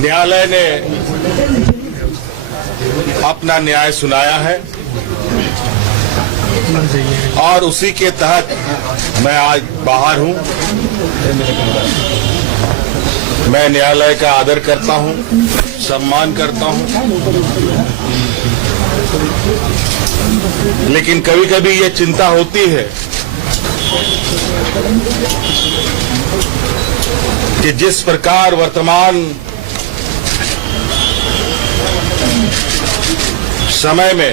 न्यायालय ने अपना न्याय सुनाया है और उसी के तहत मैं आज बाहर हूं। मैं न्यायालय का आदर करता हूं, सम्मान करता हूं, लेकिन कभी कभी ये चिंता होती है कि जिस प्रकार वर्तमान समय में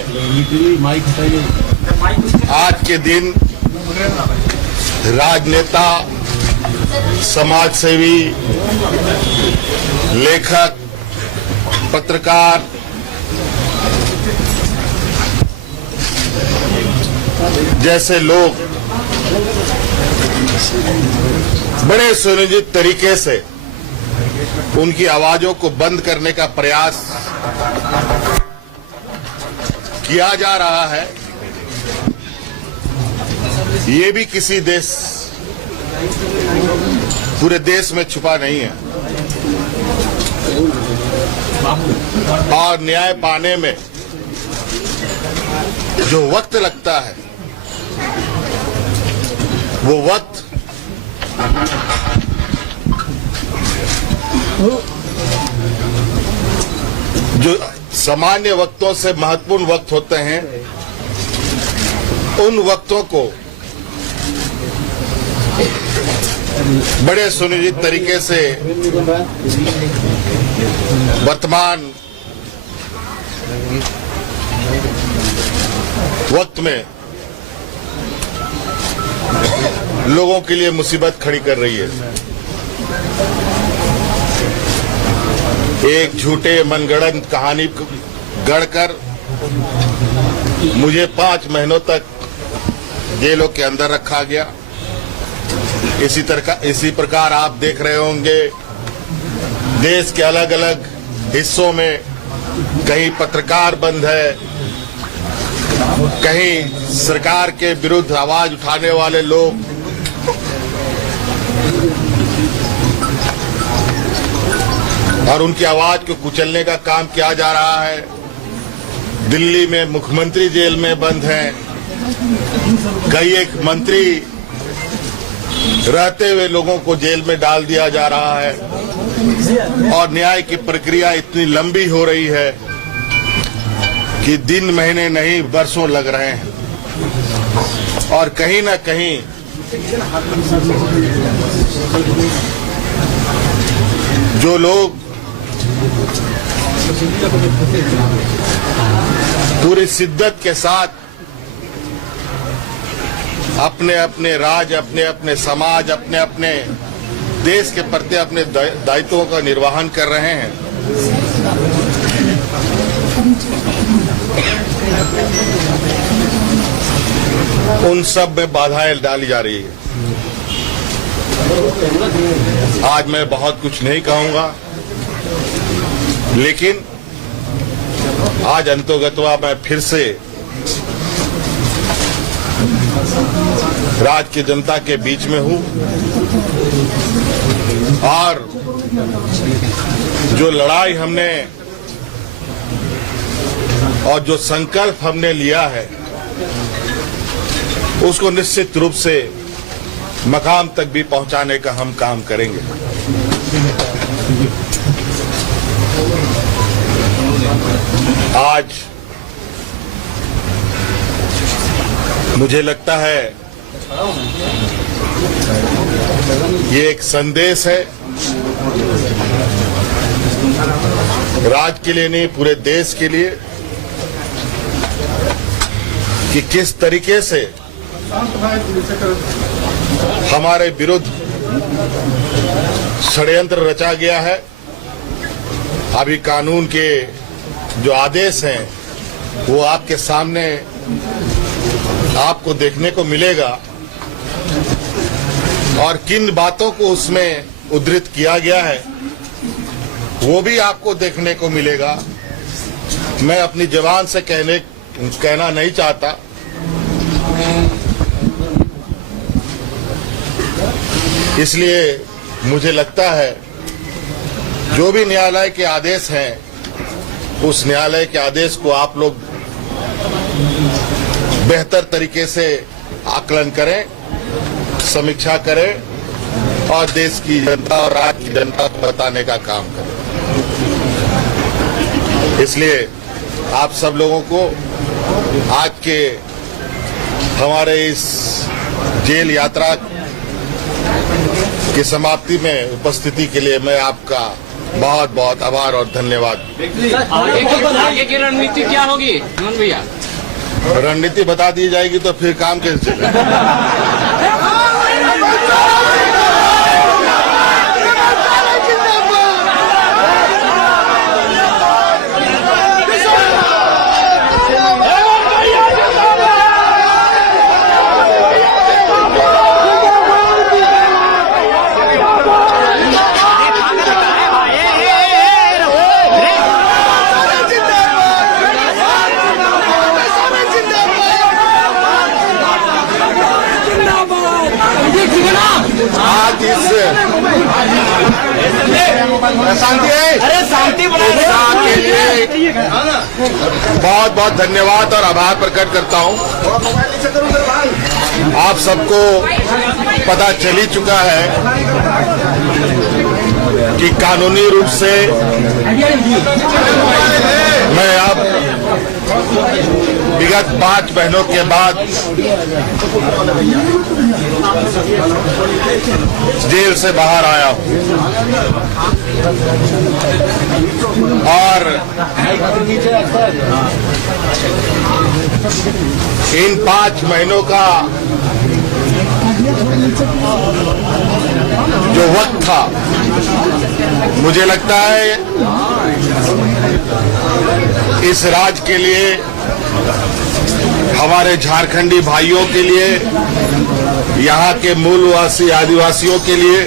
आज के दिन राजनेता, समाजसेवी, लेखक, पत्रकार जैसे लोग बड़े सुनियोजित तरीके से उनकी आवाजों को बंद करने का प्रयास किया जा रहा है। ये भी किसी देश, पूरे देश में छुपा नहीं है और न्याय पाने में जो वक्त लगता है वो वक्त जो सामान्य वक्तों से महत्वपूर्ण वक्त होते हैं, उन वक्तों को बड़े सुनियोजित तरीके से वर्तमान वक्त में लोगों के लिए मुसीबत खड़ी कर रही है। एक झूठे मनगढ़ंत कहानी गढ़कर मुझे 5 महीनों तक जेलों के अंदर रखा गया। इसी प्रकार आप देख रहे होंगे देश के अलग अलग हिस्सों में कहीं पत्रकार बंद है, कहीं सरकार के विरुद्ध आवाज उठाने वाले लोग और उनकी आवाज को कुचलने का काम किया जा रहा है। दिल्ली में मुख्यमंत्री जेल में बंद हैं, कई एक मंत्री रहते हुए लोगों को जेल में डाल दिया जा रहा है और न्याय की प्रक्रिया इतनी लंबी हो रही है कि दिन महीने नहीं वर्षों लग रहे हैं और कहीं ना कहीं जो लोग पूरी शिद्दत के साथ अपने अपने राज्य, अपने अपने समाज, अपने अपने देश के प्रति अपने दायित्वों का निर्वहन कर रहे हैं, उन सब में बाधाएं डाली जा रही है। आज मैं बहुत कुछ नहीं कहूंगा, लेकिन आज अंतोगत्वा मैं फिर से राज्य की जनता के बीच में हूं और जो लड़ाई हमने और जो संकल्प हमने लिया है उसको निश्चित रूप से मकाम तक भी पहुंचाने का हम काम करेंगे। आज मुझे लगता है ये एक संदेश है, राज्य के लिए नहीं पूरे देश के लिए, कि किस तरीके से हमारे विरुद्ध षड्यंत्र रचा गया है। अभी कानून के जो आदेश हैं वो आपके सामने आपको देखने को मिलेगा और किन बातों को उसमें उद्धृत किया गया है वो भी आपको देखने को मिलेगा। मैं अपनी जबान से कहना नहीं चाहता, इसलिए मुझे लगता है जो भी न्यायालय के आदेश हैं, उस न्यायालय के आदेश को आप लोग बेहतर तरीके से आकलन करें, समीक्षा करें और देश की जनता और राज्य की जनता को बताने का काम करें। इसलिए आप सब लोगों को आज के हमारे इस जेल यात्रा की समाप्ति में उपस्थिति के लिए मैं आपका बहुत बहुत आभार और धन्यवाद। आगे की रणनीति क्या होगी मोहन भैया? रणनीति बता दी जाएगी तो फिर काम कैसे चलेगा? आज इस शांति के लिए बहुत बहुत धन्यवाद और आभार प्रकट करता हूं। आप सबको पता चल ही चुका है कि कानूनी रूप से मैं अब विगत 5 महीनों के बाद जेल से बाहर आया हूं और इन 5 महीनों का जो वक्त था, मुझे लगता है इस राज्य के लिए, हमारे झारखंडी भाइयों के लिए, यहाँ के मूलवासी आदिवासियों के लिए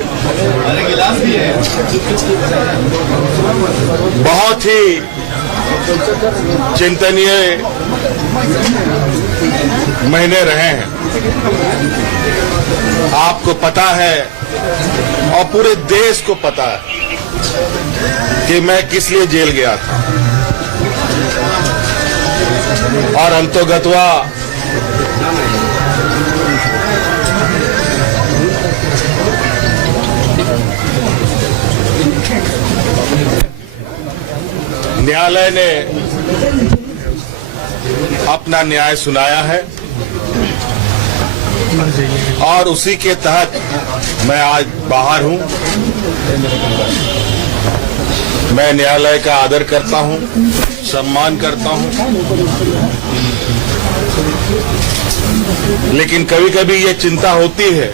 बहुत ही चिंतनीय महीने रहे हैं। आपको पता है और पूरे देश को पता है कि मैं किस लिए जेल गया था और अंतोगत्वा न्यायालय ने अपना न्याय सुनाया है और उसी के तहत मैं आज बाहर हूं। मैं न्यायालय का आदर करता हूं, सम्मान करता हूं, लेकिन कभी कभी ये चिंता होती है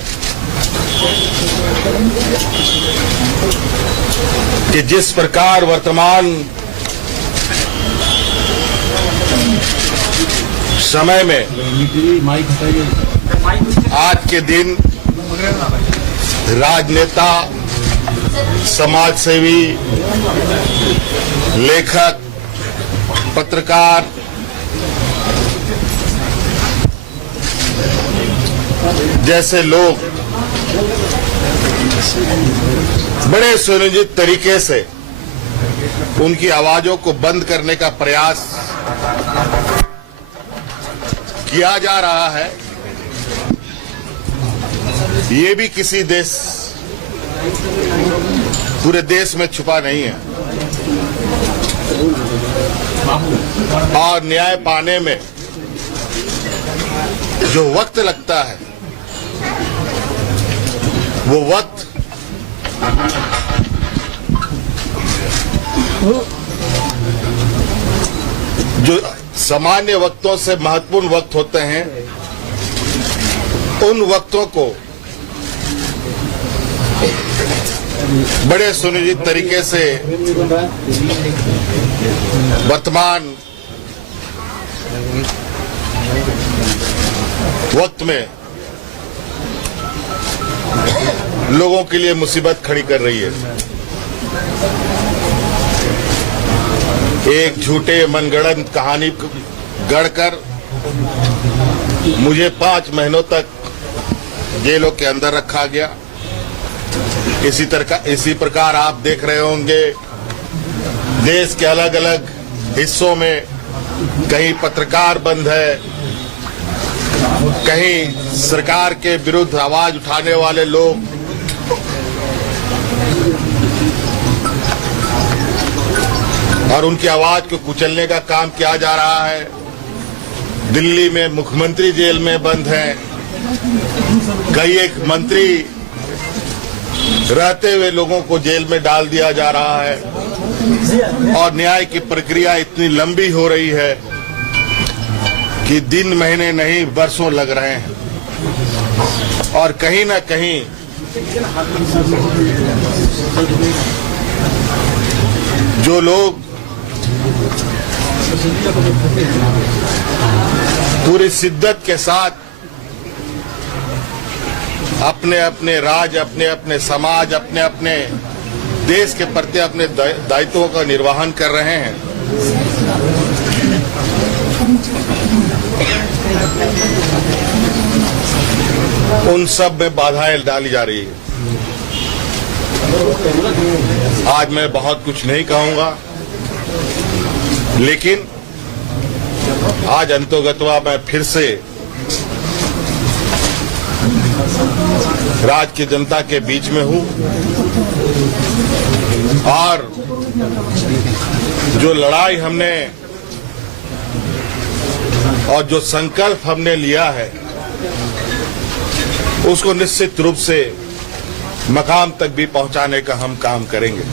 कि जिस प्रकार वर्तमान समय में आज के दिन राजनेता, समाजसेवी, लेखक, पत्रकार जैसे लोग बड़े सुनियोजित तरीके से उनकी आवाजों को बंद करने का प्रयास किया जा रहा है। ये भी किसी देश, पूरे देश में छुपा नहीं है और न्याय पाने में जो वक्त लगता है, वो वक्त जो सामान्य वक्तों से महत्वपूर्ण वक्त होते हैं, उन वक्तों को बड़े सुनियोजित तरीके से वर्तमान वक्त में लोगों के लिए मुसीबत खड़ी कर रही है। एक झूठे मनगढ़ंत कहानी गढ़कर मुझे 5 महीनों तक जेलों के अंदर रखा गया। इसी प्रकार आप देख रहे होंगे देश के अलग अलग हिस्सों में कहीं पत्रकार बंद है, कहीं सरकार के विरुद्ध आवाज उठाने वाले लोग और उनकी आवाज को कुचलने का काम किया जा रहा है। दिल्ली में मुख्यमंत्री जेल में बंद हैं, कई एक मंत्री रहते हुए लोगों को जेल में डाल दिया जा रहा है और न्याय की प्रक्रिया इतनी लंबी हो रही है कि दिन महीने नहीं वर्षों लग रहे हैं। और कहीं ना कहीं जो लोग पूरी शिद्दत के साथ अपने अपने राज्य, अपने अपने समाज, अपने अपने देश के प्रति अपने दायित्वों का निर्वहन कर रहे हैं, उन सब में बाधाएं डाली जा रही है। आज मैं बहुत कुछ नहीं कहूंगा, लेकिन आज अंतोगत्वा मैं फिर से राज्य की जनता के बीच में हूं और जो लड़ाई हमने और जो संकल्प हमने लिया है उसको निश्चित रूप से मकाम तक भी पहुंचाने का हम काम करेंगे।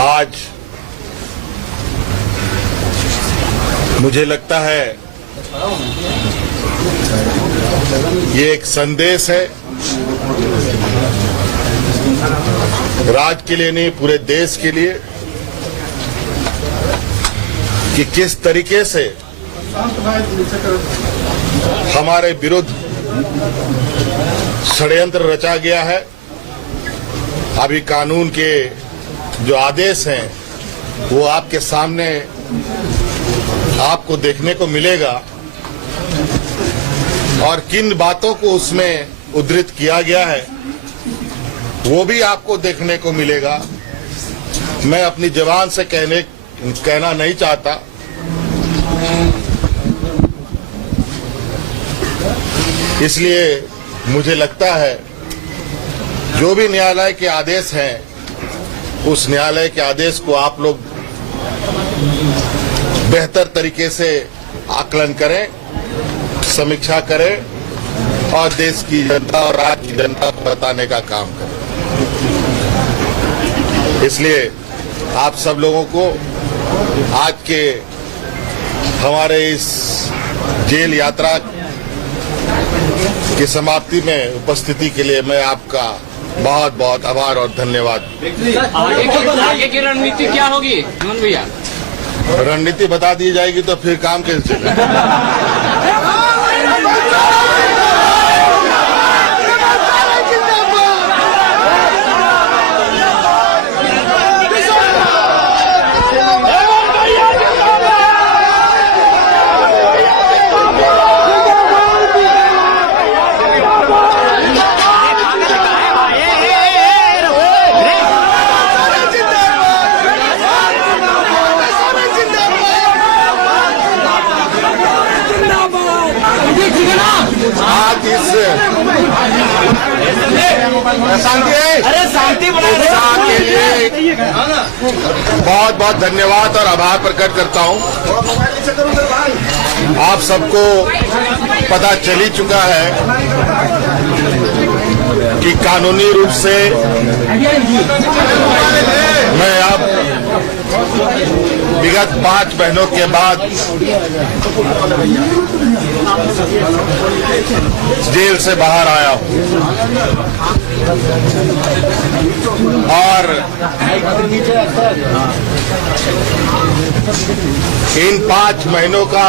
आज मुझे लगता है ये एक संदेश है, राज्य के लिए नहीं पूरे देश के लिए, कि किस तरीके से हमारे विरुद्ध षड्यंत्र रचा गया है। अभी कानून के जो आदेश हैं वो आपके सामने आपको देखने को मिलेगा और किन बातों को उसमें उद्धृत किया गया है वो भी आपको देखने को मिलेगा। मैं अपनी जबान से कहना नहीं चाहता, इसलिए मुझे लगता है जो भी न्यायालय के आदेश हैं उस न्यायालय के आदेश को आप लोग बेहतर तरीके से आकलन करें, समीक्षा करें और देश की जनता और राज्य की जनता को बताने का काम करें। इसलिए आप सब लोगों को आज के हमारे इस जेल यात्रा की समाप्ति में उपस्थिति के लिए मैं आपका बहुत बहुत आभार और धन्यवाद। आगे की रणनीति क्या होगी हेमंत भैया? रणनीति बता दी जाएगी तो फिर काम कैसे चलेगा? आज इस शांति के लिए बहुत बहुत धन्यवाद और आभार प्रकट करता हूं। आप सबको पता चल ही चुका है कि कानूनी रूप से मैं अब विगत 5 महीनों के बाद जेल से बाहर आया हूं और इन 5 महीनों का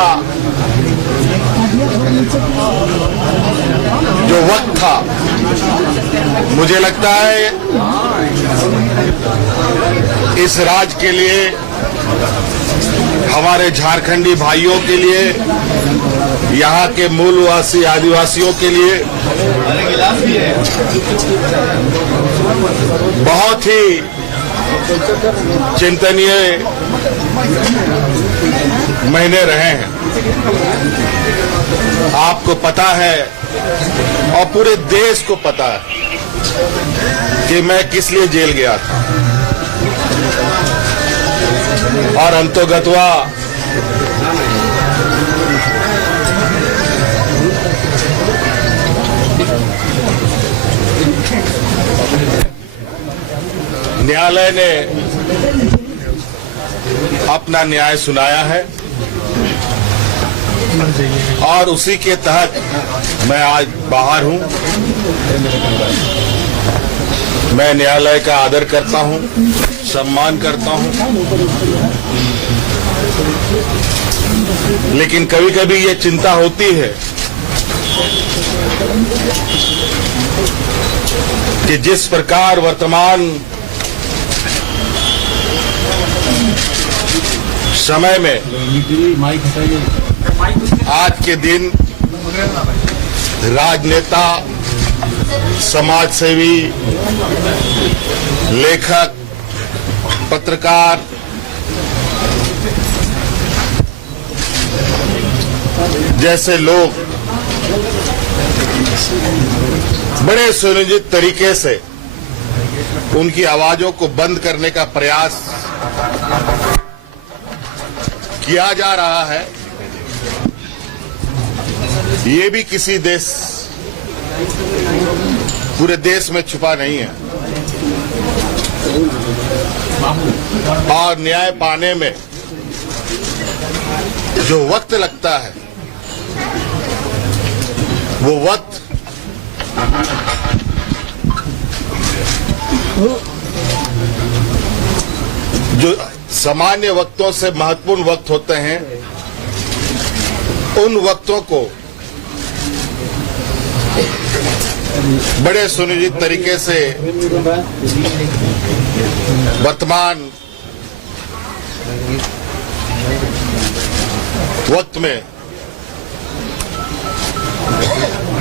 जो वक्त था, मुझे लगता है इस राज्य के लिए, हमारे झारखंडी भाइयों के लिए, यहाँ के मूलवासी आदिवासियों के लिए इजलास भी है। बहुत ही चिंतनीय महीने रहे हैं। आपको पता है और पूरे देश को पता है कि मैं किस लिए जेल गया था, और अंतोगत्वा न्यायालय ने अपना न्याय सुनाया है और उसी के तहत मैं आज बाहर हूं। मैं न्यायालय का आदर करता हूं, सम्मान करता हूं, लेकिन कभी कभी ये चिंता होती है कि जिस प्रकार वर्तमान समय में आज के दिन राजनेता, समाजसेवी, लेखक, पत्रकार जैसे लोग बड़े सुनियोजित तरीके से उनकी आवाजों को बंद करने का प्रयास किया जा रहा है। ये भी किसी देश, पूरे देश में छुपा नहीं है, और न्याय पाने में जो वक्त लगता है वो वक्त जो सामान्य वक्तों से महत्वपूर्ण वक्त होते हैं, उन वक्तों को बड़े सुनियोजित तरीके से वर्तमान वक्त में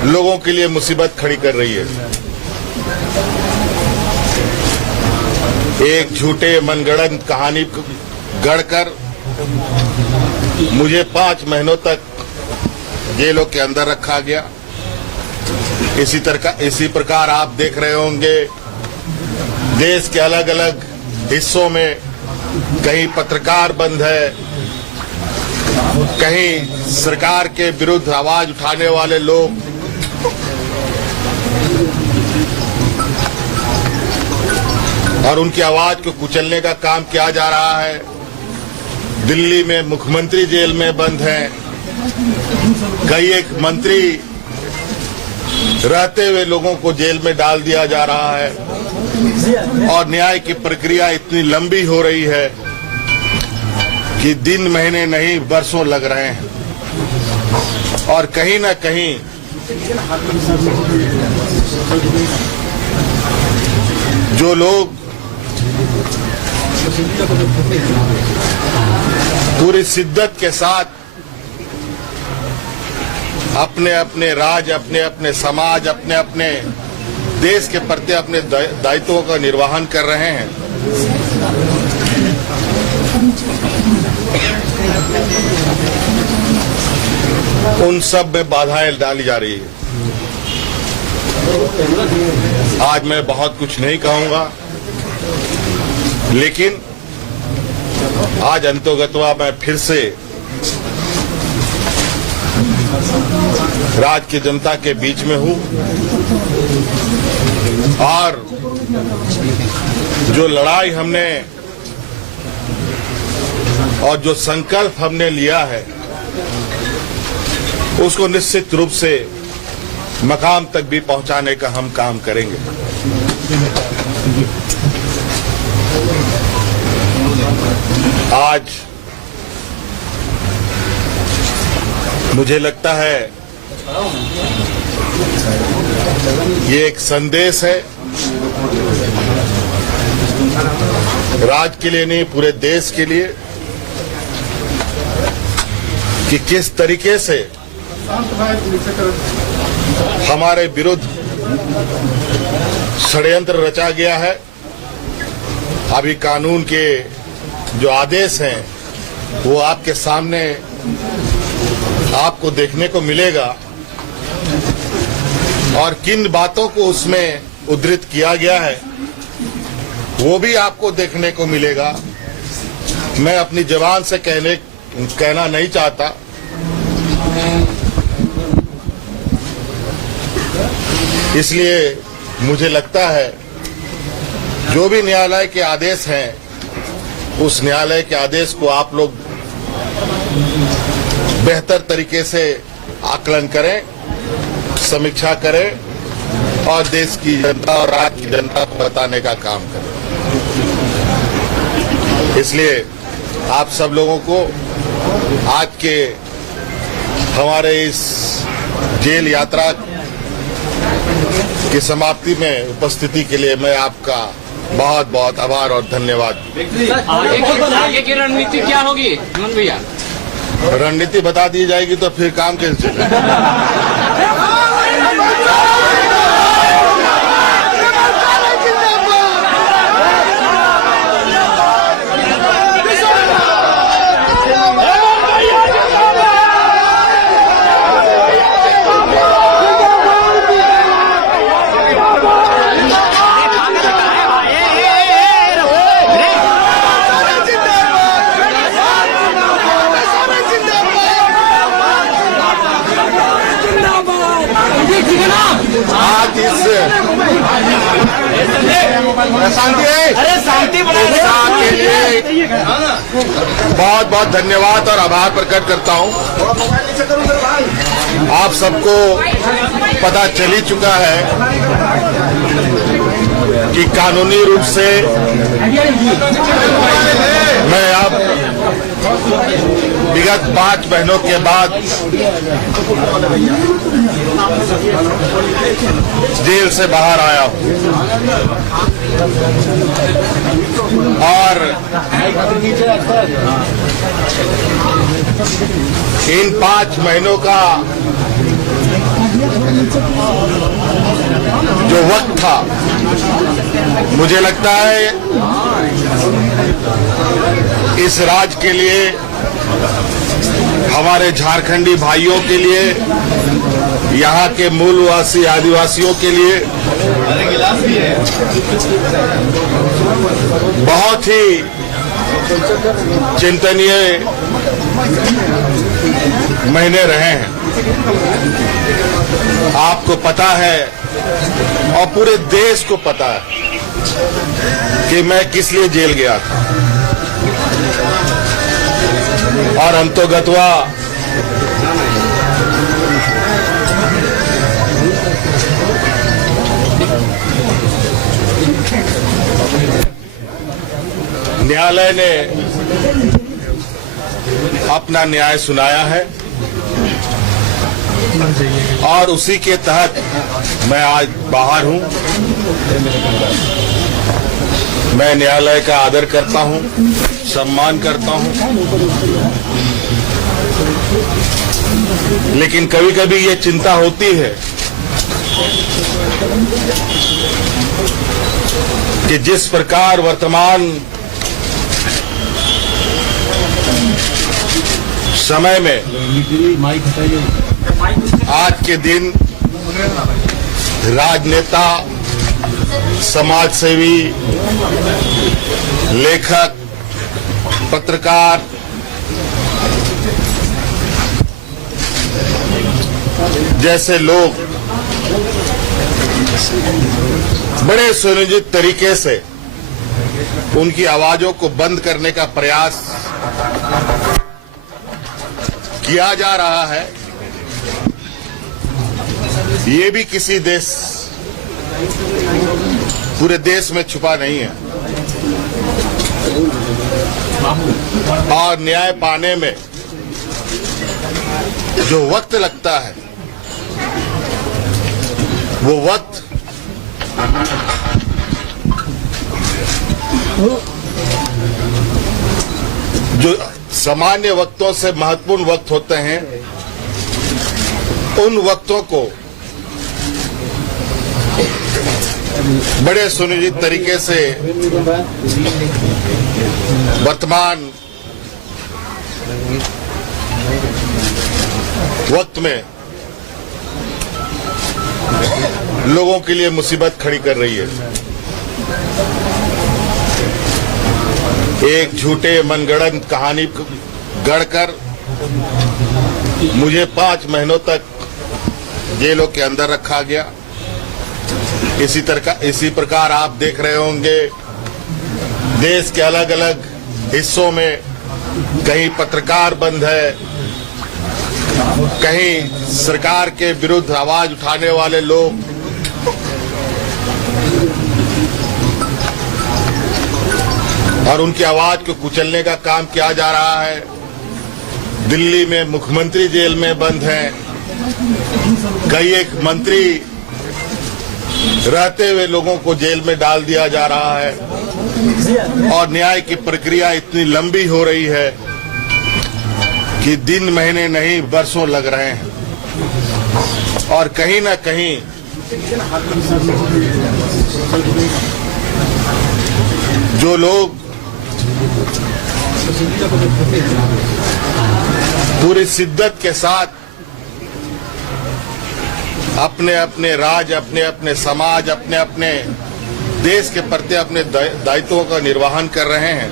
लोगों के लिए मुसीबत खड़ी कर रही है। एक झूठे मनगढ़ंत कहानी गढ़कर मुझे 5 महीनों तक जेलों के अंदर रखा गया। इसी प्रकार आप देख रहे होंगे देश के अलग अलग हिस्सों में कहीं पत्रकार बंद है, कहीं सरकार के विरुद्ध आवाज उठाने वाले लोग और उनकी आवाज को कुचलने का काम किया जा रहा है। दिल्ली में मुख्यमंत्री जेल में बंद हैं, कई एक मंत्री रहते हुए लोगों को जेल में डाल दिया जा रहा है, और न्याय की प्रक्रिया इतनी लंबी हो रही है कि दिन महीने नहीं बरसों लग रहे हैं। और कहीं ना कहीं जो लोग पूरी शिद्दत के साथ अपने अपने राज्य, अपने अपने समाज, अपने अपने देश के प्रति अपने दायित्वों का निर्वहन कर रहे हैं, उन सब में बाधाएं डाली जा रही है। आज मैं बहुत कुछ नहीं कहूंगा, लेकिन आज अंतोगत्वा मैं फिर से राज्य की जनता के बीच में हूं, और जो लड़ाई हमने और जो संकल्प हमने लिया है उसको निश्चित रूप से मकाम तक भी पहुंचाने का हम काम करेंगे। आज मुझे लगता है ये एक संदेश है, राज्य के लिए नहीं पूरे देश के लिए, कि किस तरीके से हमारे विरुद्ध षड्यंत्र रचा गया है। अभी कानून के जो आदेश हैं वो आपके सामने आपको देखने को मिलेगा और किन बातों को उसमें उद्धृत किया गया है वो भी आपको देखने को मिलेगा। मैं अपनी जबान से कहना नहीं चाहता, इसलिए मुझे लगता है जो भी न्यायालय के आदेश हैं उस न्यायालय के आदेश को आप लोग बेहतर तरीके से आकलन करें, समीक्षा करें और देश की जनता और राज्य की जनता को बताने का काम करें। इसलिए आप सब लोगों को आज के हमारे इस जेल यात्रा की समाप्ति में उपस्थिति के लिए मैं आपका बहुत बहुत आभार और धन्यवाद। आगे की रणनीति क्या होगी हेमंत भैया? रणनीति बता दी जाएगी तो फिर काम कैसे चलेगा? आज इस शांति के लिए बहुत बहुत धन्यवाद और आभार प्रकट करता हूं। आप सबको पता चल ही चुका है कि कानूनी रूप से मैं अब विगत 5 महीनों के बाद जेल से बाहर आया हूं और इन 5 महीनों का जो वक्त था, मुझे लगता है इस राज्य के लिए, हमारे झारखंडी भाइयों के लिए, यहाँ के मूलवासी आदिवासियों के लिए बहुत ही चिंतनीय महीने रहे हैं। आपको पता है और पूरे देश को पता है कि मैं किस लिए जेल गया था और अंतोगत्वा न्यायालय ने अपना न्याय सुनाया है और उसी के तहत मैं आज बाहर हूं। मैं न्यायालय का आदर करता हूं, सम्मान करता हूं, लेकिन कभी कभी ये चिंता होती है कि जिस प्रकार वर्तमान समय में आज के दिन राजनेता, समाजसेवी, लेखक, पत्रकार जैसे लोग बड़े सुनियोजित तरीके से उनकी आवाजों को बंद करने का प्रयास किया जा रहा है, ये भी किसी देश, पूरे देश में छुपा नहीं है। और न्याय पाने में जो वक्त लगता है वो वक्त जो सामान्य वक्तों से महत्वपूर्ण वक्त होते हैं, उन वक्तों को बड़े सुनिश्चित तरीके से वर्तमान वक्त में लोगों के लिए मुसीबत खड़ी कर रही है। एक झूठे मनगढ़ंत कहानी गढ़कर मुझे 5 महीनों तक जेलों के अंदर रखा गया। इसी प्रकार आप देख रहे होंगे देश के अलग अलग हिस्सों में कहीं पत्रकार बंद है, कहीं सरकार के विरुद्ध आवाज उठाने वाले लोग और उनकी आवाज को कुचलने का काम किया जा रहा है। दिल्ली में मुख्यमंत्री जेल में बंद हैं, कई एक मंत्री रहते हुए लोगों को जेल में डाल दिया जा रहा है और न्याय की प्रक्रिया इतनी लंबी हो रही है कि दिन महीने नहीं वर्षों लग रहे हैं। और कहीं ना कहीं जो लोग पूरी शिद्दत के साथ अपने अपने राज्य, अपने अपने समाज, अपने अपने देश के प्रति अपने दायित्वों का निर्वहन कर रहे हैं,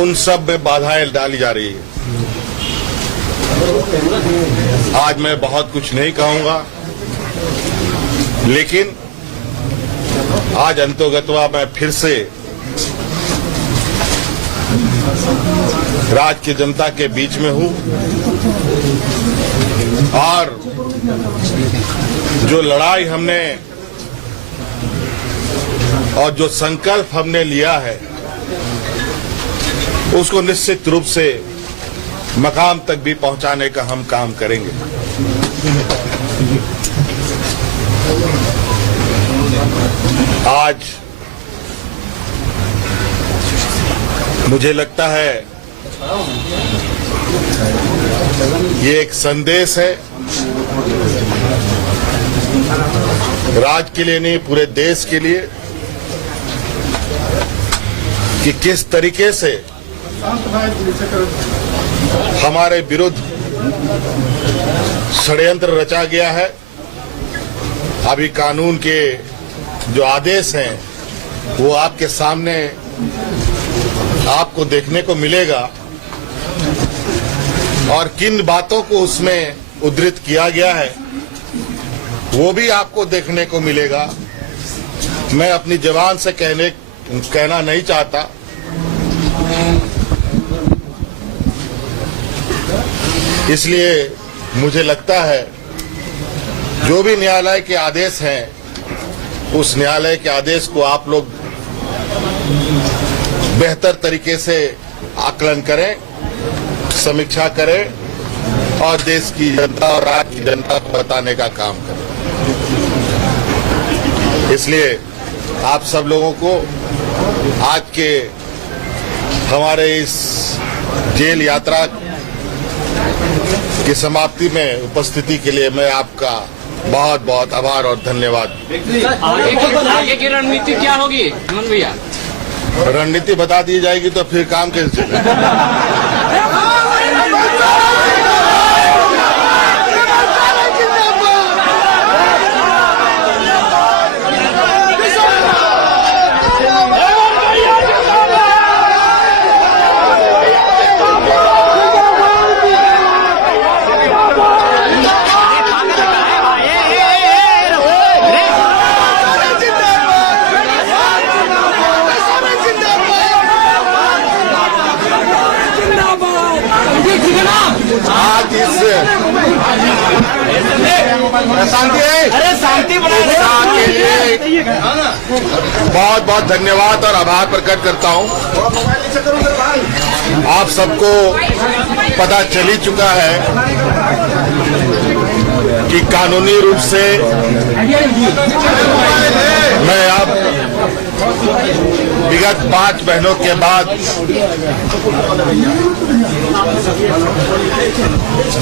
उन सब में बाधाएं डाली जा रही है। आज मैं बहुत कुछ नहीं कहूंगा, लेकिन आज अंतोगत्वा मैं फिर से राज्य की जनता के बीच में हूं और जो लड़ाई हमने और जो संकल्प हमने लिया है उसको निश्चित रूप से मकाम तक भी पहुंचाने का हम काम करेंगे। आज मुझे लगता है ये एक संदेश है, राज्य के लिए नहीं पूरे देश के लिए, कि किस तरीके से हमारे विरुद्ध षड्यंत्र रचा गया है। अभी कानून के जो आदेश हैं वो आपके सामने आपको देखने को मिलेगा और किन बातों को उसमें उद्धृत किया गया है वो भी आपको देखने को मिलेगा। मैं अपनी जबान से कहना नहीं चाहता, इसलिए मुझे लगता है जो भी न्यायालय के आदेश हैं उस न्यायालय के आदेश को आप लोग बेहतर तरीके से आकलन करें, समीक्षा करें और देश की जनता और राज्य की जनता को बताने का काम करें। इसलिए आप सब लोगों को आज के हमारे इस जेल यात्रा की समाप्ति में उपस्थिति के लिए मैं आपका बहुत बहुत आभार और धन्यवाद। आगे की रणनीति क्या होगी हेमंत भैया? रणनीति बता दी जाएगी तो फिर काम कैसे चलेगा? आज इस शांति के लिए बहुत बहुत धन्यवाद और आभार प्रकट करता हूं। आप सबको पता चल ही चुका है कि कानूनी रूप से मैं अब विगत 5 महीनों के बाद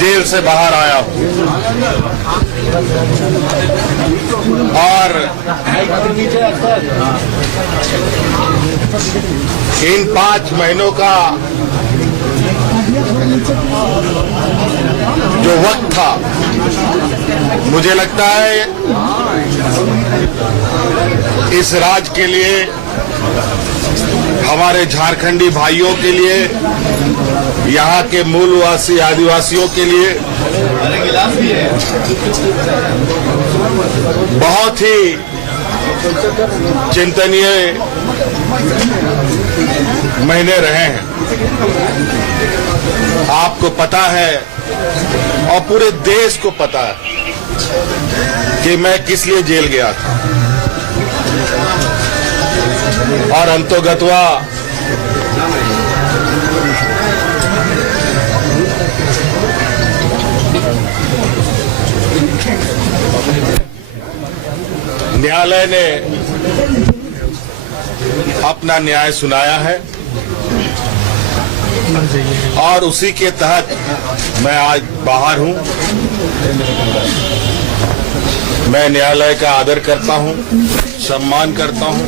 जेल से बाहर आया हूं और इन 5 महीनों का जो वक्त था, मुझे लगता है इस राज्य के लिए, हमारे झारखंडी भाइयों के लिए, यहाँ के मूलवासी आदिवासियों के लिए बहुत ही चिंतनीय महीने रहे हैं। आपको पता है और पूरे देश को पता है कि मैं किस लिए जेल गया था और अंतोगत्वा न्यायालय ने अपना न्याय सुनाया है और उसी के तहत मैं आज बाहर हूं। मैं न्यायालय का आदर करता हूं, सम्मान करता हूं,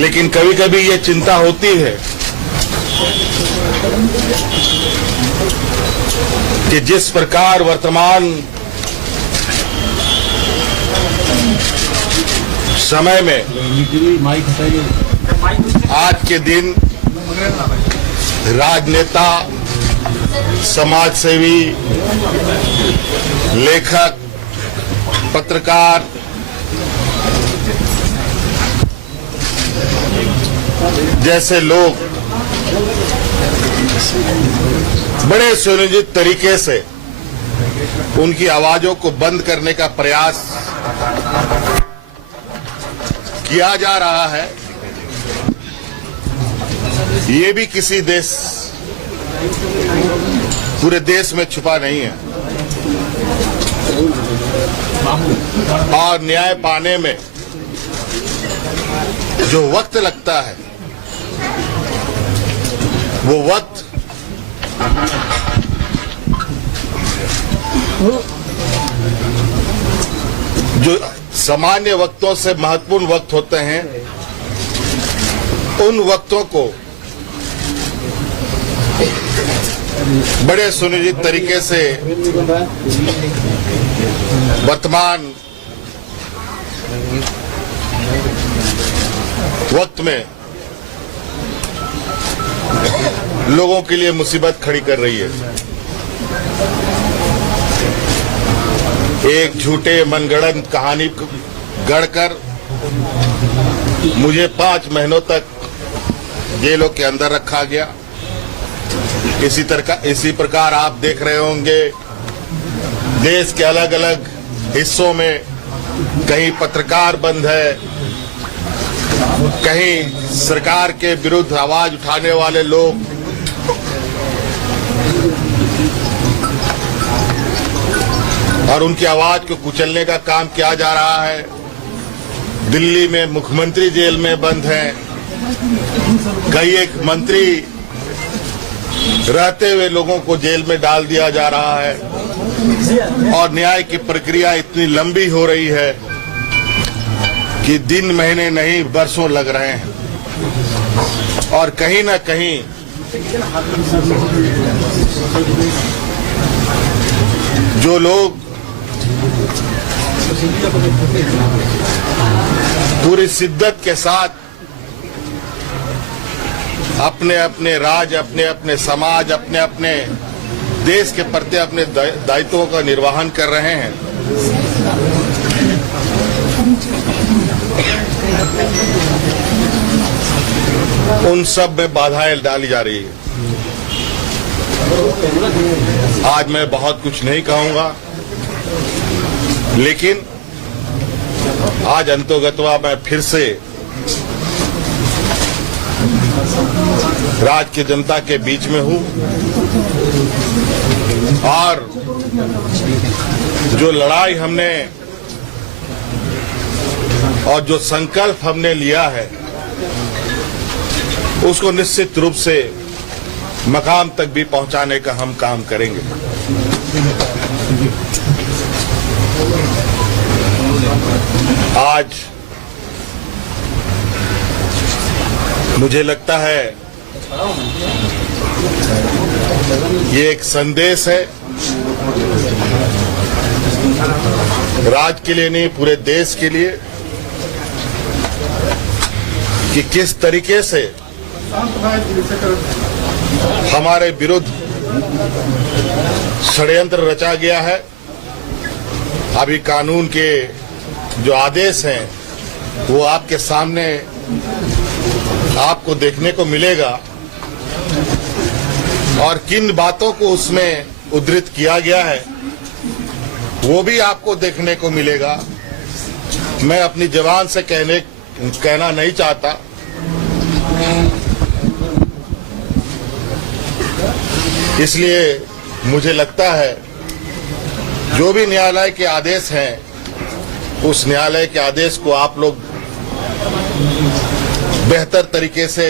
लेकिन कभी कभी ये चिंता होती है कि जिस प्रकार वर्तमान समय में आज के दिन राजनेता, समाजसेवी, लेखक, पत्रकार जैसे लोग बड़े सुनियोजित तरीके से उनकी आवाजों को बंद करने का प्रयास किया जा रहा है। ये भी किसी देश, पूरे देश में छुपा नहीं है और न्याय पाने में जो वक्त लगता है, वो वक्त जो सामान्य वक्तों से महत्वपूर्ण वक्त होते हैं, उन वक्तों को बड़े सुनियोजित तरीके से वर्तमान वक्त में लोगों के लिए मुसीबत खड़ी कर रही है। एक झूठे मनगढ़ंत कहानी गढ़कर मुझे 5 महीनों तक जेलों के अंदर रखा गया। इसी प्रकार आप देख रहे होंगे देश के अलग अलग हिस्सों में कहीं पत्रकार बंद है, कहीं सरकार के विरुद्ध आवाज उठाने वाले लोग और उनकी आवाज को कुचलने का काम किया जा रहा है। दिल्ली में मुख्यमंत्री जेल में बंद हैं, कई एक मंत्री रहते हुए लोगों को जेल में डाल दिया जा रहा है और न्याय की प्रक्रिया इतनी लंबी हो रही है कि दिन महीने नहीं वर्षों लग रहे हैं और कहीं ना कहीं जो लोग पूरी शिद्दत के साथ अपने अपने राज्य, अपने अपने समाज, अपने अपने देश के प्रति अपने दायित्वों का निर्वहन कर रहे हैं, उन सब में बाधाएं डाली जा रही है। आज मैं बहुत कुछ नहीं कहूंगा, लेकिन आज अंतोगत्वा मैं फिर से राज्य की जनता के बीच में हूं और जो लड़ाई हमने और जो संकल्प हमने लिया है उसको निश्चित रूप से मकाम तक भी पहुंचाने का हम काम करेंगे। आज मुझे लगता है ये एक संदेश है, राज्य के लिए नहीं पूरे देश के लिए, कि किस तरीके से हमारे विरुद्ध षड्यंत्र रचा गया है। अभी कानून के जो आदेश हैं वो आपके सामने आपको देखने को मिलेगा और किन बातों को उसमें उद्धृत किया गया है वो भी आपको देखने को मिलेगा। मैं अपनी जबान से कहना नहीं चाहता, इसलिए मुझे लगता है जो भी न्यायालय के आदेश हैं उस न्यायालय के आदेश को आप लोग बेहतर तरीके से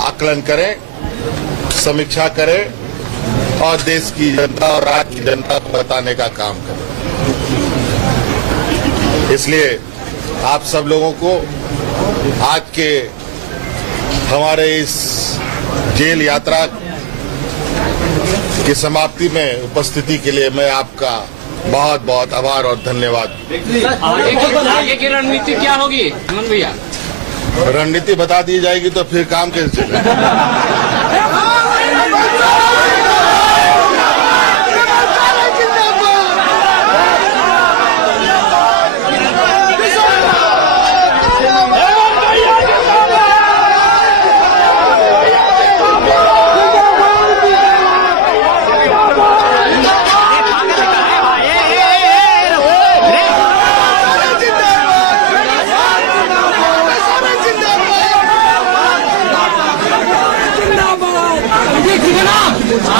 आकलन करें, समीक्षा करें और देश की जनता और राज्य की जनता को बताने का काम करें। इसलिए आप सब लोगों को आज के हमारे इस जेल यात्रा की समाप्ति में उपस्थिति के लिए मैं आपका बहुत बहुत आभार और धन्यवाद। आगे की रणनीति क्या होगी हेमंत भैया? रणनीति बता दी जाएगी तो फिर काम कैसे चलेगा?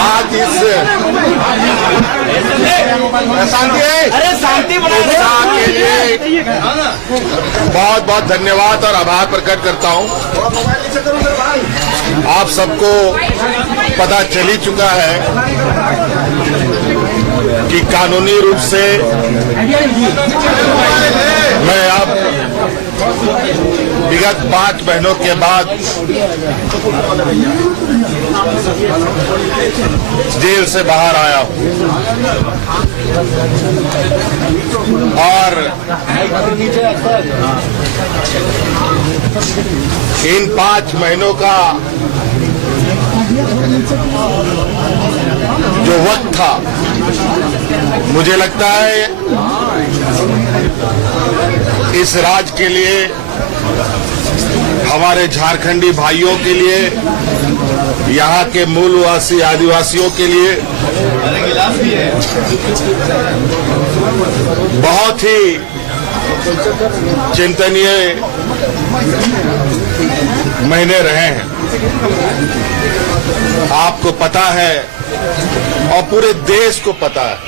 आज इस शांति के लिए बहुत बहुत धन्यवाद और आभार प्रकट करता हूं। आप सबको पता चल ही चुका है कि कानूनी रूप से मैं अब विगत 5 महीनों के बाद जेल से बाहर आया हूं और इन 5 महीनों का जो वक्त था मुझे लगता है इस राज्य के लिए, हमारे झारखंडी भाइयों के लिए, यहाँ के मूलवासी आदिवासियों के लिए बहुत ही चिंतनीय महीने रहे हैं। आपको पता है और पूरे देश को पता है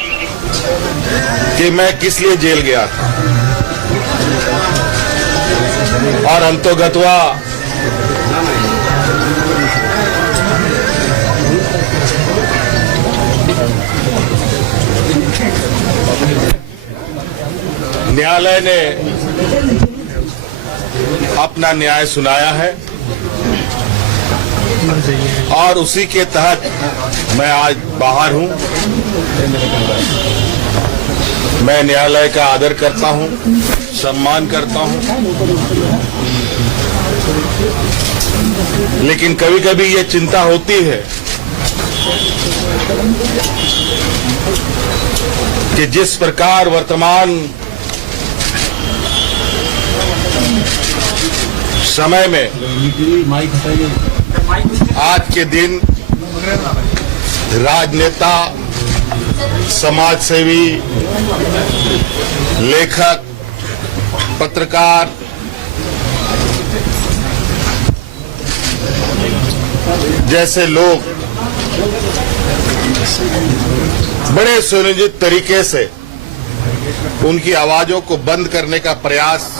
कि मैं किस लिए जेल गया था और अंतोगत्वा न्यायालय ने अपना न्याय सुनाया है और उसी के तहत मैं आज बाहर हूं। मैं न्यायालय का आदर करता हूं, सम्मान करता हूं, लेकिन कभी कभी ये चिंता होती है कि जिस प्रकार वर्तमान समय में आज के दिन राजनेता, समाजसेवी, लेखक, पत्रकार जैसे लोग बड़े सुनियोजित तरीके से उनकी आवाजों को बंद करने का प्रयास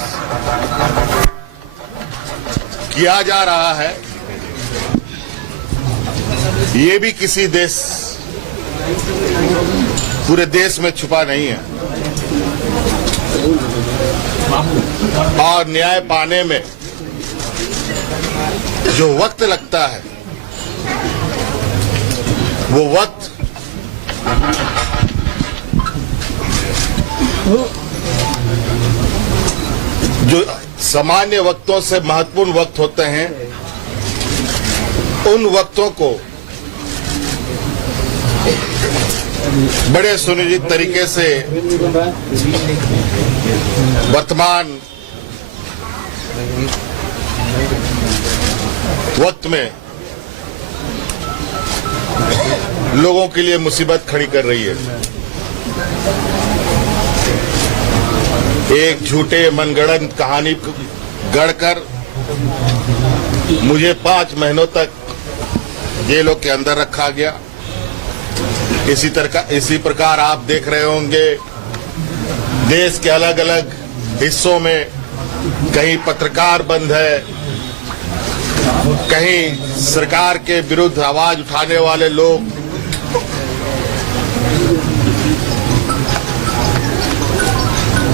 किया जा रहा है ये भी किसी देश, पूरे देश में छुपा नहीं है। और न्याय पाने में जो वक्त लगता है वो वक्त जो सामान्य वक्तों से महत्वपूर्ण वक्त होते हैं, उन वक्तों को बड़े सुनिश्चित तरीके से वर्तमान वक्त में लोगों के लिए मुसीबत खड़ी कर रही है। एक झूठे मनगढ़ंत कहानी गढ़कर मुझे 5 महीनों तक जेलों के अंदर रखा गया। इसी प्रकार आप देख रहे होंगे देश के अलग अलग हिस्सों में कहीं पत्रकार बंद है, कहीं सरकार के विरुद्ध आवाज उठाने वाले लोग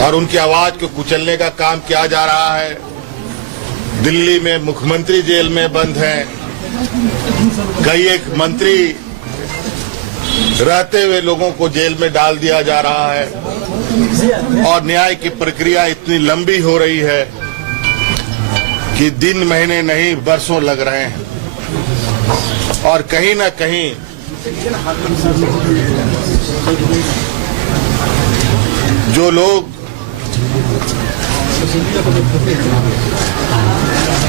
और उनकी आवाज को कुचलने का काम किया जा रहा है। दिल्ली में मुख्यमंत्री जेल में बंद हैं, कई एक मंत्री रहते हुए लोगों को जेल में डाल दिया जा रहा है और न्याय की प्रक्रिया इतनी लंबी हो रही है कि दिन महीने नहीं बरसों लग रहे हैं। और कहीं ना कहीं जो लोग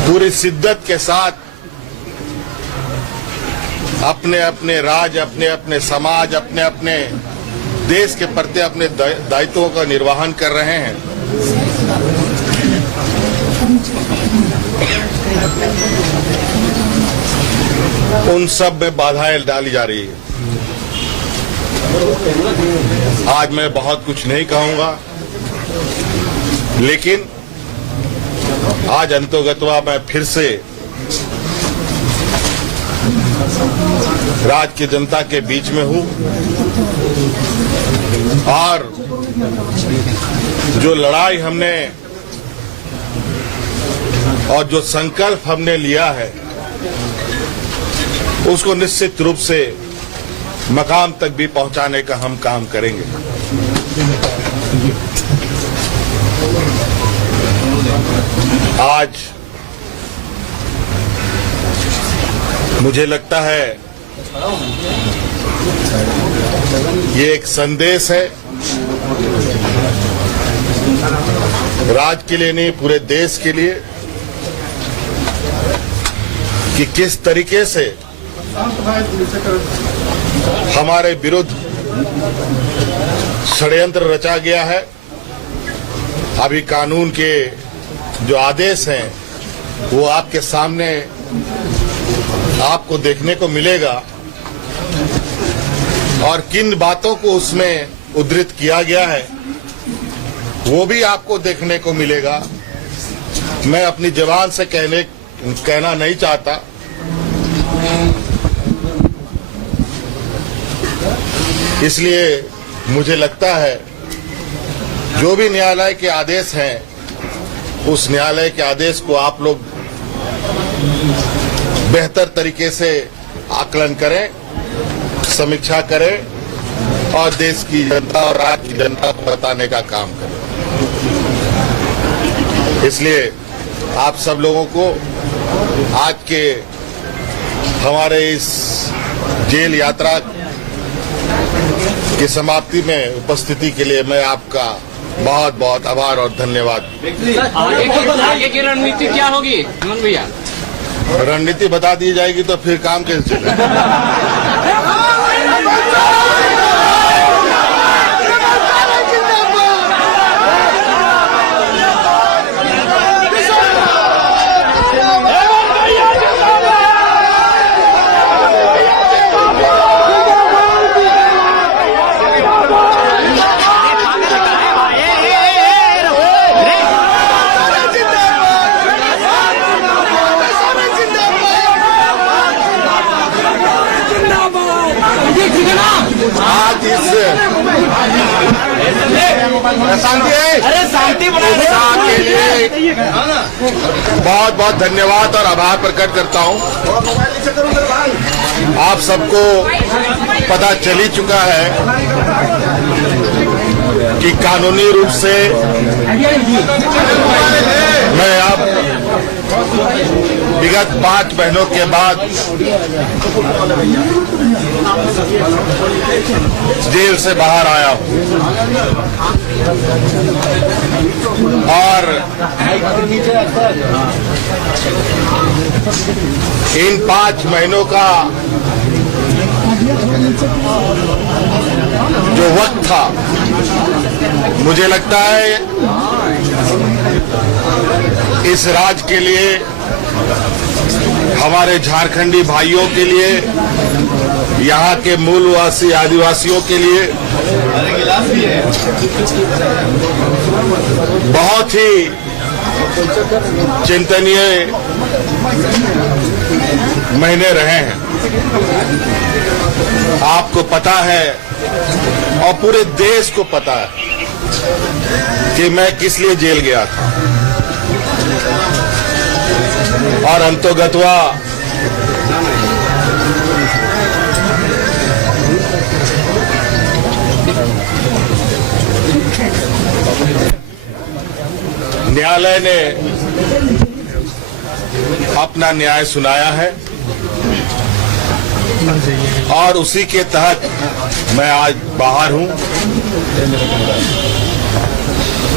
पूरी शिद्दत के साथ अपने अपने राज्य, अपने अपने समाज, अपने अपने देश के प्रति अपने दायित्वों का निर्वहन कर रहे हैं, उन सब में बाधाएं डाली जा रही है। आज मैं बहुत कुछ नहीं कहूंगा, लेकिन आज अंतोगत्वा मैं फिर से राज्य की जनता के बीच में हूं और जो लड़ाई हमने और जो संकल्प हमने लिया है उसको निश्चित रूप से मकाम तक भी पहुंचाने का हम काम करेंगे। आज मुझे लगता है ये एक संदेश है, राज्य के लिए नहीं पूरे देश के लिए, कि किस तरीके से हमारे विरुद्ध षड्यंत्र रचा गया है। अभी कानून के जो आदेश हैं वो आपके सामने आपको देखने को मिलेगा और किन बातों को उसमें उद्धृत किया गया है वो भी आपको देखने को मिलेगा। मैं अपनी जबान से कहना नहीं चाहता, इसलिए मुझे लगता है जो भी न्यायालय के आदेश हैं उस न्यायालय के आदेश को आप लोग बेहतर तरीके से आकलन करें, समीक्षा करें और देश की जनता और राज्य की जनता को बताने का काम करें। इसलिए आप सब लोगों को आज के हमारे इस जेल यात्रा की समाप्ति में उपस्थिति के लिए मैं आपका बहुत बहुत आभार और धन्यवाद। आगे की रणनीति क्या होगी हेमंत भैया? रणनीति बता दी जाएगी तो फिर काम कैसे चलेगा? आज इस शांति के लिए बहुत बहुत धन्यवाद और आभार प्रकट करता हूं। आप सबको पता चल ही चुका है कि कानूनी रूप से मैं अब विगत 5 महीनों के बाद जेल से बाहर आया हूं और इन 5 महीनों का जो वक्त था, मुझे लगता है इस राज्य के लिए, हमारे झारखंडी भाइयों के लिए, यहाँ के मूलवासी आदिवासियों के लिए बहुत ही चिंतनीय महीने रहे हैं। आपको पता है और पूरे देश को पता है कि मैं किस लिए जेल गया था और अंतोगत्वा न्यायालय ने अपना न्याय सुनाया है और उसी के तहत मैं आज बाहर हूं।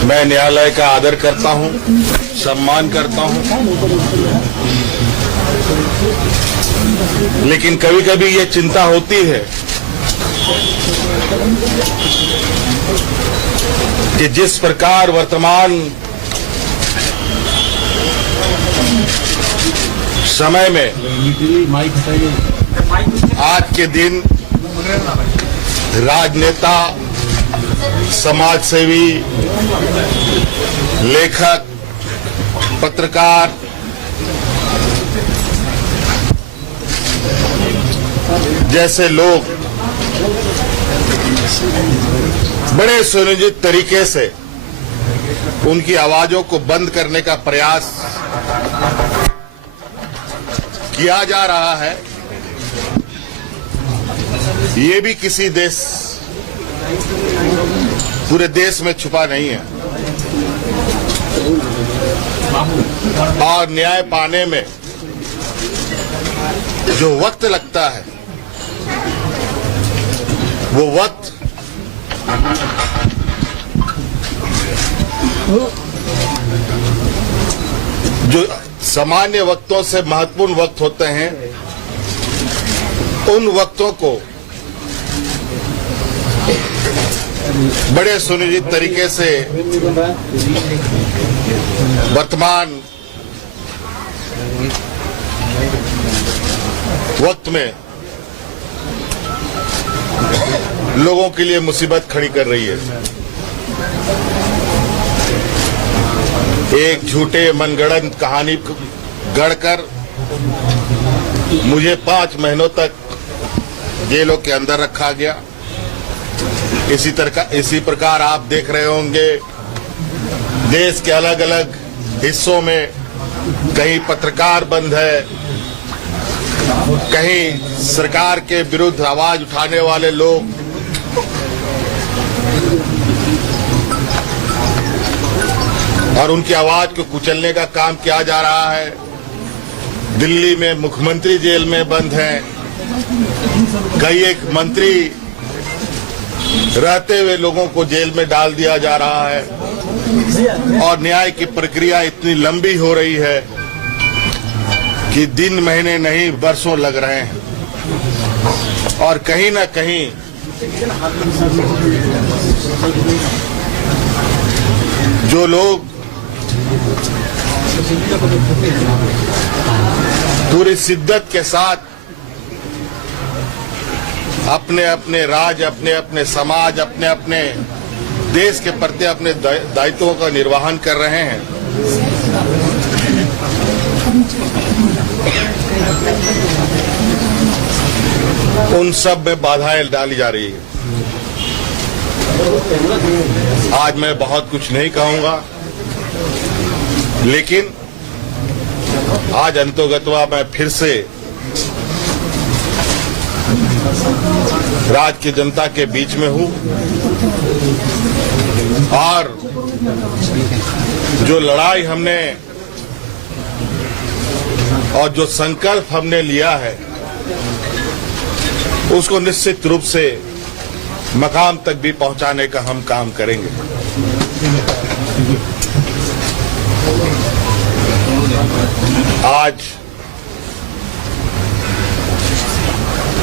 मैं न्यायालय का आदर करता हूं, सम्मान करता हूं, लेकिन कभी कभी ये चिंता होती है कि जिस प्रकार वर्तमान समय में आज के दिन राजनेता, समाजसेवी, लेखक, पत्रकार जैसे लोग बड़े सुनियोजित तरीके से उनकी आवाजों को बंद करने का प्रयास किया जा रहा है, ये भी किसी देश, पूरे देश में छुपा नहीं है। और न्याय पाने में जो वक्त लगता है, वो वक्त जो सामान्य वक्तों से महत्वपूर्ण वक्त होते हैं, उन वक्तों को बड़े सुनियोजित तरीके से वर्तमान वक्त में लोगों के लिए मुसीबत खड़ी कर रही है। एक झूठे मनगढ़ंत कहानी गढ़कर मुझे 5 महीनों तक जेलों के अंदर रखा गया। इसी प्रकार आप देख रहे होंगे देश के अलग अलग हिस्सों में कहीं पत्रकार बंद है, कहीं सरकार के विरुद्ध आवाज उठाने वाले लोग और उनकी आवाज को कुचलने का काम किया जा रहा है। दिल्ली में मुख्यमंत्री जेल में बंद हैं, कई एक मंत्री रहते हुए लोगों को जेल में डाल दिया जा रहा है और न्याय की प्रक्रिया इतनी लंबी हो रही है कि दिन महीने नहीं वर्षों लग रहे हैं। और कहीं ना कहीं जो लोग पूरी शिद्दत के साथ अपने अपने राज्य, अपने अपने समाज, अपने अपने देश के प्रति अपने दायित्वों का निर्वहन कर रहे हैं, उन सब में बाधाएं डाली जा रही है। आज मैं बहुत कुछ नहीं कहूंगा, लेकिन आज अंतोगत्वा मैं फिर से राज्य की जनता के बीच में हूं और जो लड़ाई हमने और जो संकल्प हमने लिया है उसको निश्चित रूप से मकाम तक भी पहुंचाने का हम काम करेंगे। आज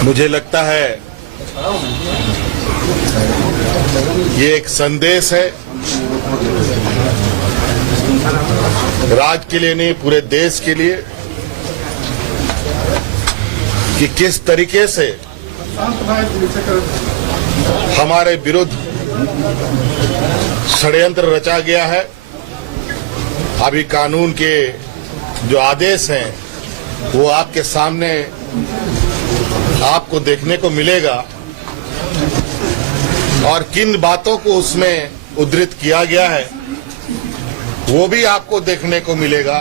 मुझे लगता है ये एक संदेश है, राज्य के लिए नहीं पूरे देश के लिए, कि किस तरीके से हमारे विरुद्ध षड्यंत्र रचा गया है। अभी कानून के जो आदेश हैं वो आपके सामने आपको देखने को मिलेगा और किन बातों को उसमें उद्धृत किया गया है वो भी आपको देखने को मिलेगा।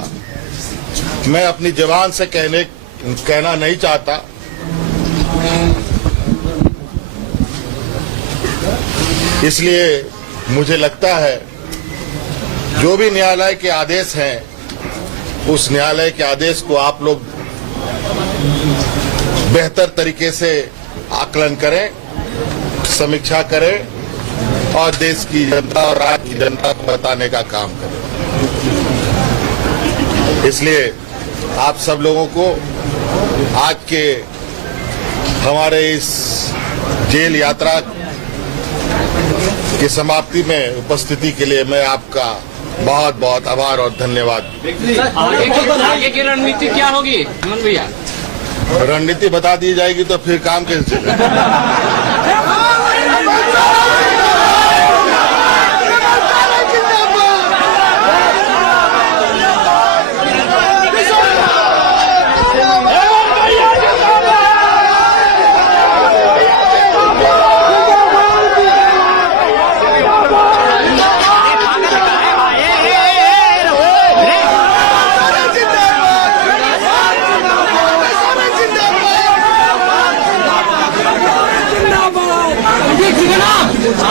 मैं अपनी जबान से कहना नहीं चाहता, इसलिए मुझे लगता है जो भी न्यायालय के आदेश हैं उस न्यायालय के आदेश को आप लोग बेहतर तरीके से आकलन करें, समीक्षा करें और देश की जनता और राज्य की जनता को बताने का काम करें। इसलिए आप सब लोगों को आज के हमारे इस जेल यात्रा की समाप्ति में उपस्थिति के लिए मैं आपका बहुत बहुत आभार और धन्यवाद। आगे की रणनीति क्या होगी हेमंत भैया? रणनीति बता दी जाएगी तो फिर काम कैसे चलेगा?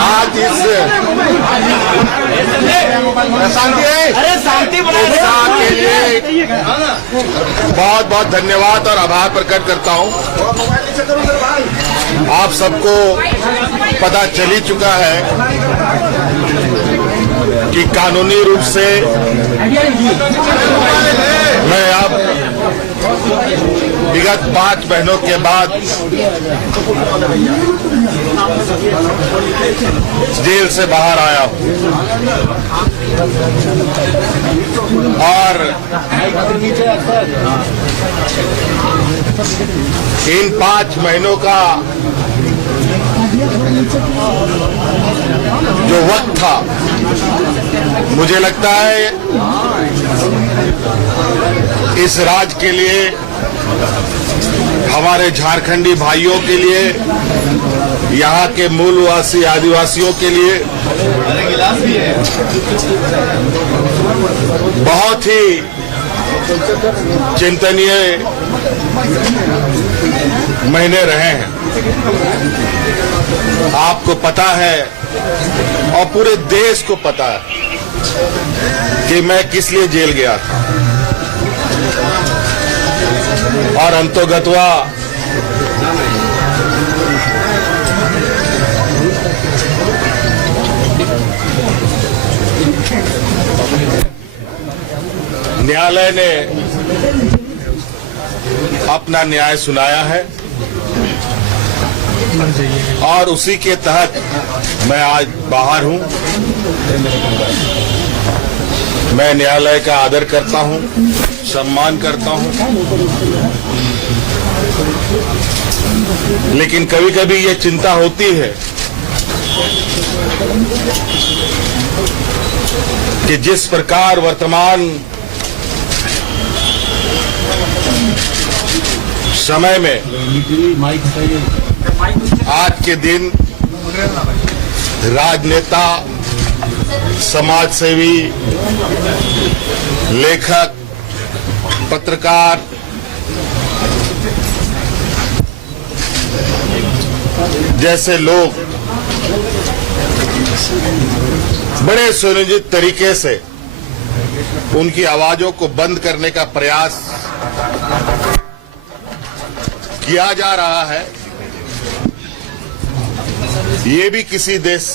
आज इस शांति के लिए बहुत बहुत धन्यवाद और आभार प्रकट करता हूं। आप सबको पता चल ही चुका है कि कानूनी रूप से मैं अब विगत 5 महीनों के बाद जेल से बाहर आया हूं और इन 5 महीनों का जो वक्त था, मुझे लगता है इस राज्य के लिए, हमारे झारखंडी भाइयों के लिए, यहाँ के मूलवासी आदिवासियों के लिए बहुत ही चिंतनीय महीने रहे हैं। आपको पता है और पूरे देश को पता है कि मैं किस लिए जेल गया था और अंतोगत्वा न्यायालय ने अपना न्याय सुनाया है और उसी के तहत मैं आज बाहर हूं। मैं न्यायालय का आदर करता हूं, सम्मान करता हूं, लेकिन कभी कभी ये चिंता होती है कि जिस प्रकार वर्तमान समय में आज के दिन राजनेता, समाजसेवी, लेखक, पत्रकार, जैसे लोग बड़े सुनियोजित तरीके से उनकी आवाजों को बंद करने का प्रयास किया जा रहा है। ये भी किसी देश,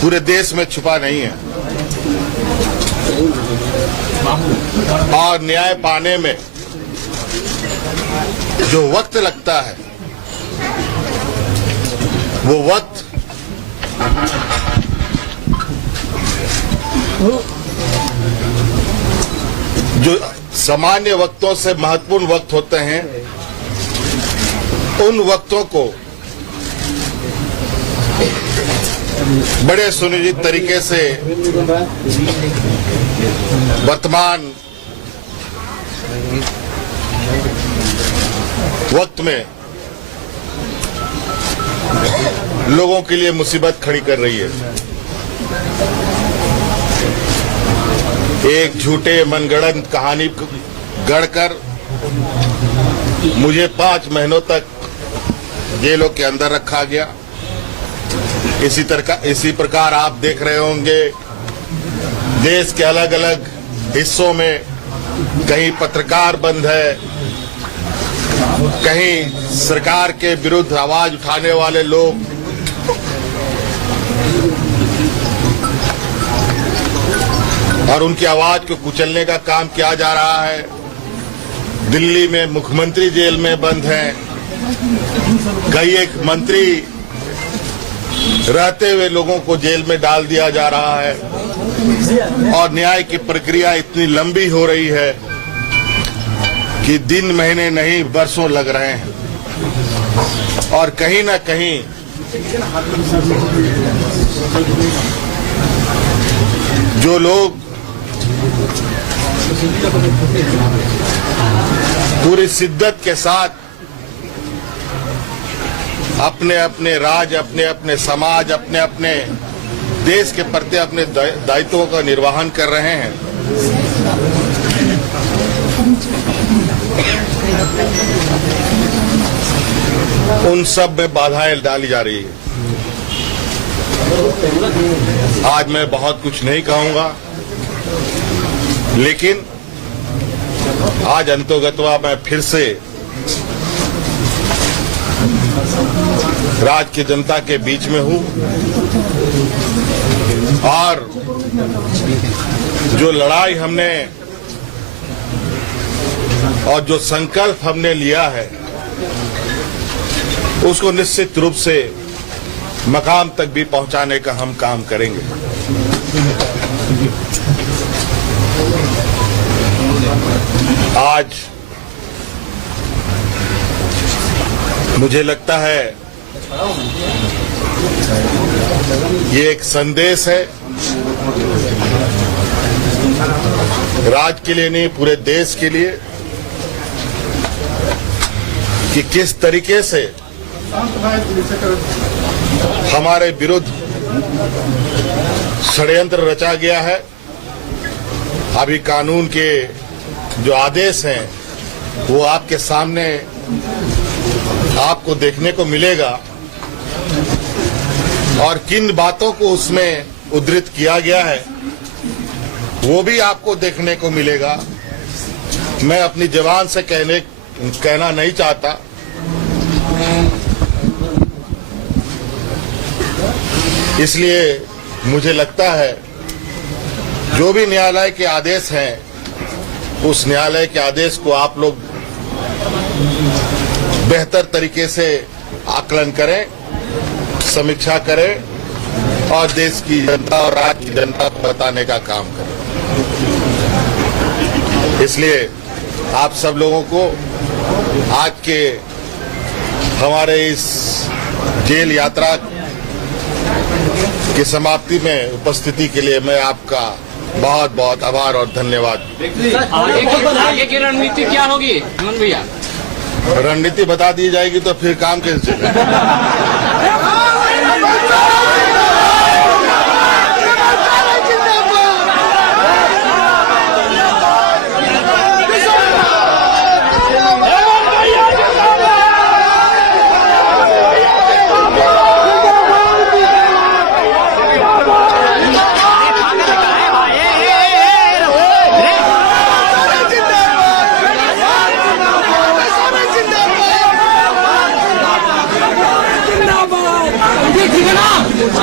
पूरे देश में छुपा नहीं है। और न्याय पाने में जो वक्त लगता है, वो वक्त जो सामान्य वक्तों से महत्वपूर्ण वक्त होते हैं, उन वक्तों को बड़े सुनियोजित तरीके से वर्तमान वक्त में लोगों के लिए मुसीबत खड़ी कर रही है। एक झूठे मनगढ़ंत कहानी गढ़कर मुझे 5 महीनों तक जेलों के अंदर रखा गया। इसी प्रकार आप देख रहे होंगे देश के अलग अलग हिस्सों में कहीं पत्रकार बंद है, कहीं सरकार के विरुद्ध आवाज उठाने वाले लोग और उनकी आवाज को कुचलने का काम किया जा रहा है। दिल्ली में मुख्यमंत्री जेल में बंद हैं, कई एक मंत्री रहते हुए लोगों को जेल में डाल दिया जा रहा है और न्याय की प्रक्रिया इतनी लंबी हो रही है कि दिन महीने नहीं वर्षों लग रहे हैं। और कहीं ना कहीं जो लोग पूरी शिद्दत के साथ अपने अपने राज्य, अपने अपने समाज, अपने अपने देश के प्रति अपने दायित्वों का निर्वहन कर रहे हैं, उन सब में बाधाएं डाली जा रही है। आज मैं बहुत कुछ नहीं कहूंगा, लेकिन आज अंतोगत्वा मैं फिर से राज्य की जनता के बीच में हूं और जो लड़ाई हमने और जो संकल्प हमने लिया है, उसको निश्चित रूप से मकाम तक भी पहुंचाने का हम काम करेंगे। आज मुझे लगता है ये एक संदेश है, राज्य के लिए नहीं, पूरे देश के लिए, कि किस तरीके से हमारे विरुद्ध षड्यंत्र रचा गया है। अभी कानून के जो आदेश हैं वो आपके सामने आपको देखने को मिलेगा और किन बातों को उसमें उद्धृत किया गया है वो भी आपको देखने को मिलेगा। मैं अपनी जबान से कहना नहीं चाहता, इसलिए मुझे लगता है जो भी न्यायालय के आदेश हैं, उस न्यायालय के आदेश को आप लोग बेहतर तरीके से आकलन करें, समीक्षा करें और देश की जनता और राज्य की जनता को बताने का काम करें। इसलिए आप सब लोगों को आज के हमारे इस जेल यात्रा की समाप्ति में उपस्थिति के लिए मैं आपका बहुत बहुत आभार और धन्यवाद। आगे की रणनीति क्या होगी हेमंत भैया? रणनीति बता दी जाएगी तो फिर काम कैसे चलेगा?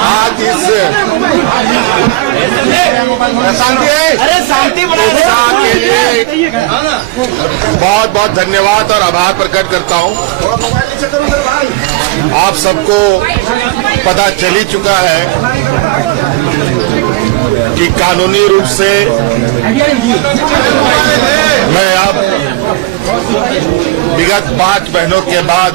आज इस शांति के लिए बहुत बहुत धन्यवाद और आभार प्रकट करता हूं। आप सबको पता चल ही चुका है कि कानूनी रूप से मैं अब विगत 5 महीनों के बाद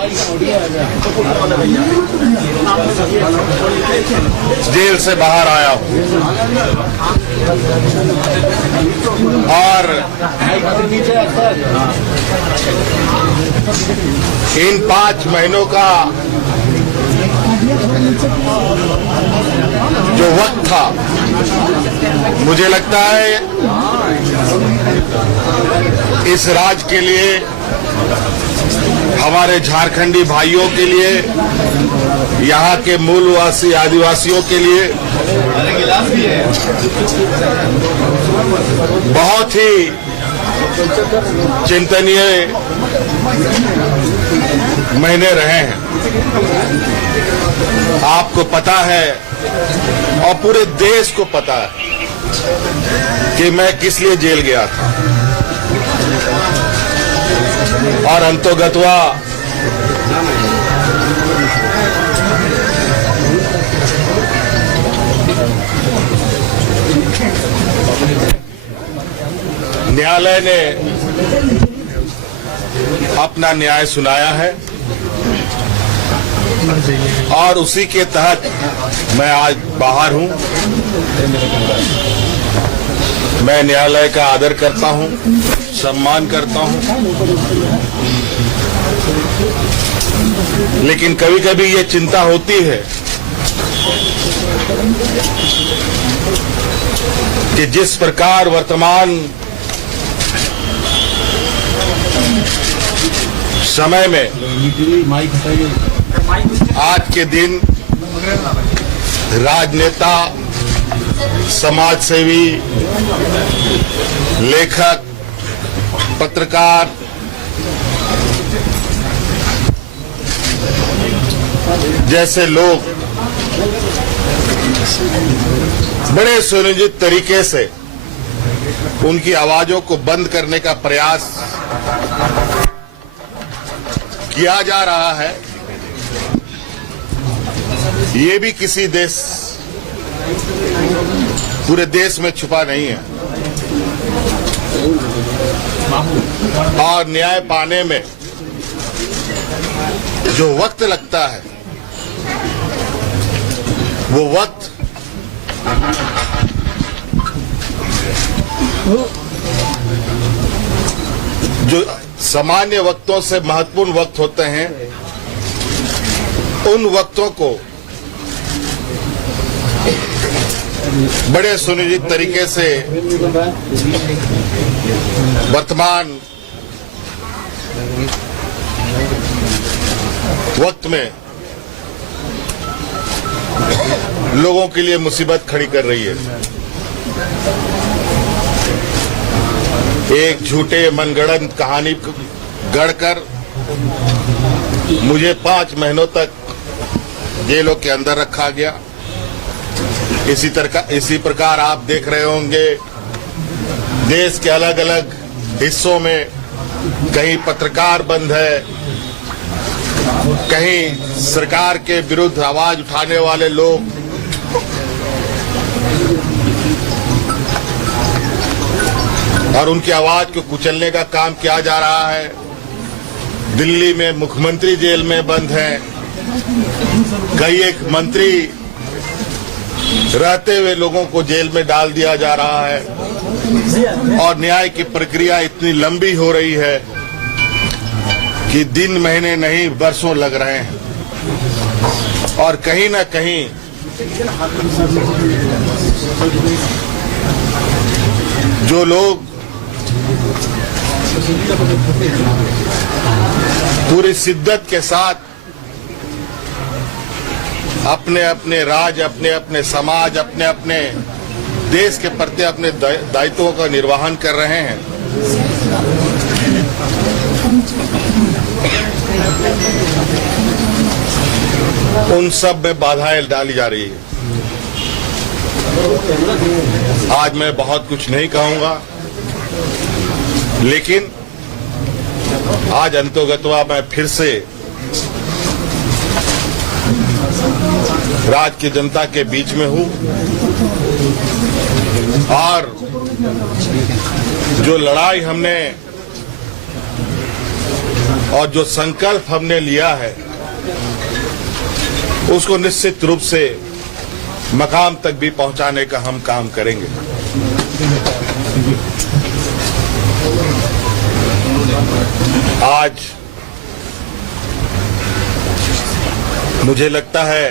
जेल से बाहर आया हूं और इन 5 महीनों का जो वक्त था, मुझे लगता है इस राज्य के लिए, हमारे झारखंडी भाइयों के लिए, यहाँ के मूलवासी आदिवासियों के लिए बहुत ही चिंतनीय महीने रहे हैं। आपको पता है और पूरे देश को पता है कि मैं किस लिए जेल गया था और अंतोगत्वा न्यायालय ने अपना न्याय सुनाया है और उसी के तहत मैं आज बाहर हूं। मैं न्यायालय का आदर करता हूं, सम्मान करता हूं, लेकिन कभी कभी ये चिंता होती है कि जिस प्रकार वर्तमान समय में आज के दिन राजनेता, समाजसेवी, लेखक, पत्रकार जैसे लोग बड़े सुनियोजित तरीके से उनकी आवाजों को बंद करने का प्रयास किया जा रहा है। ये भी किसी देश, पूरे देश में छुपा नहीं है और न्याय पाने में जो वक्त लगता है, वो वक्त जो सामान्य वक्तों से महत्वपूर्ण वक्त होते हैं, उन वक्तों को बड़े सुनियोजित तरीके से वर्तमान वक्त में लोगों के लिए मुसीबत खड़ी कर रही है। एक झूठे मनगढ़ंत कहानी गढ़कर मुझे 5 महीनों तक जेलों के अंदर रखा गया। इसी प्रकार आप देख रहे होंगे देश के अलग अलग हिस्सों में कहीं पत्रकार बंद है, कहीं सरकार के विरुद्ध आवाज उठाने वाले लोग और उनकी आवाज को कुचलने का काम किया जा रहा है। दिल्ली में मुख्यमंत्री जेल में बंद हैं, कई एक मंत्री रहते हुए लोगों को जेल में डाल दिया जा रहा है और न्याय की प्रक्रिया इतनी लंबी हो रही है कि दिन महीने नहीं बरसों लग रहे हैं। और कहीं ना कहीं जो लोग पूरी शिद्दत के साथ अपने अपने राज्य, अपने अपने समाज, अपने अपने देश के प्रति अपने दायित्वों का निर्वहन कर रहे हैं, उन सब में बाधाएं डाली जा रही है। आज मैं बहुत कुछ नहीं कहूंगा, लेकिन आज अंतोगत्वा मैं फिर से राज्य की जनता के बीच में हूं और जो लड़ाई हमने और जो संकल्प हमने लिया है उसको निश्चित रूप से मकाम तक भी पहुंचाने का हम काम करेंगे। आज मुझे लगता है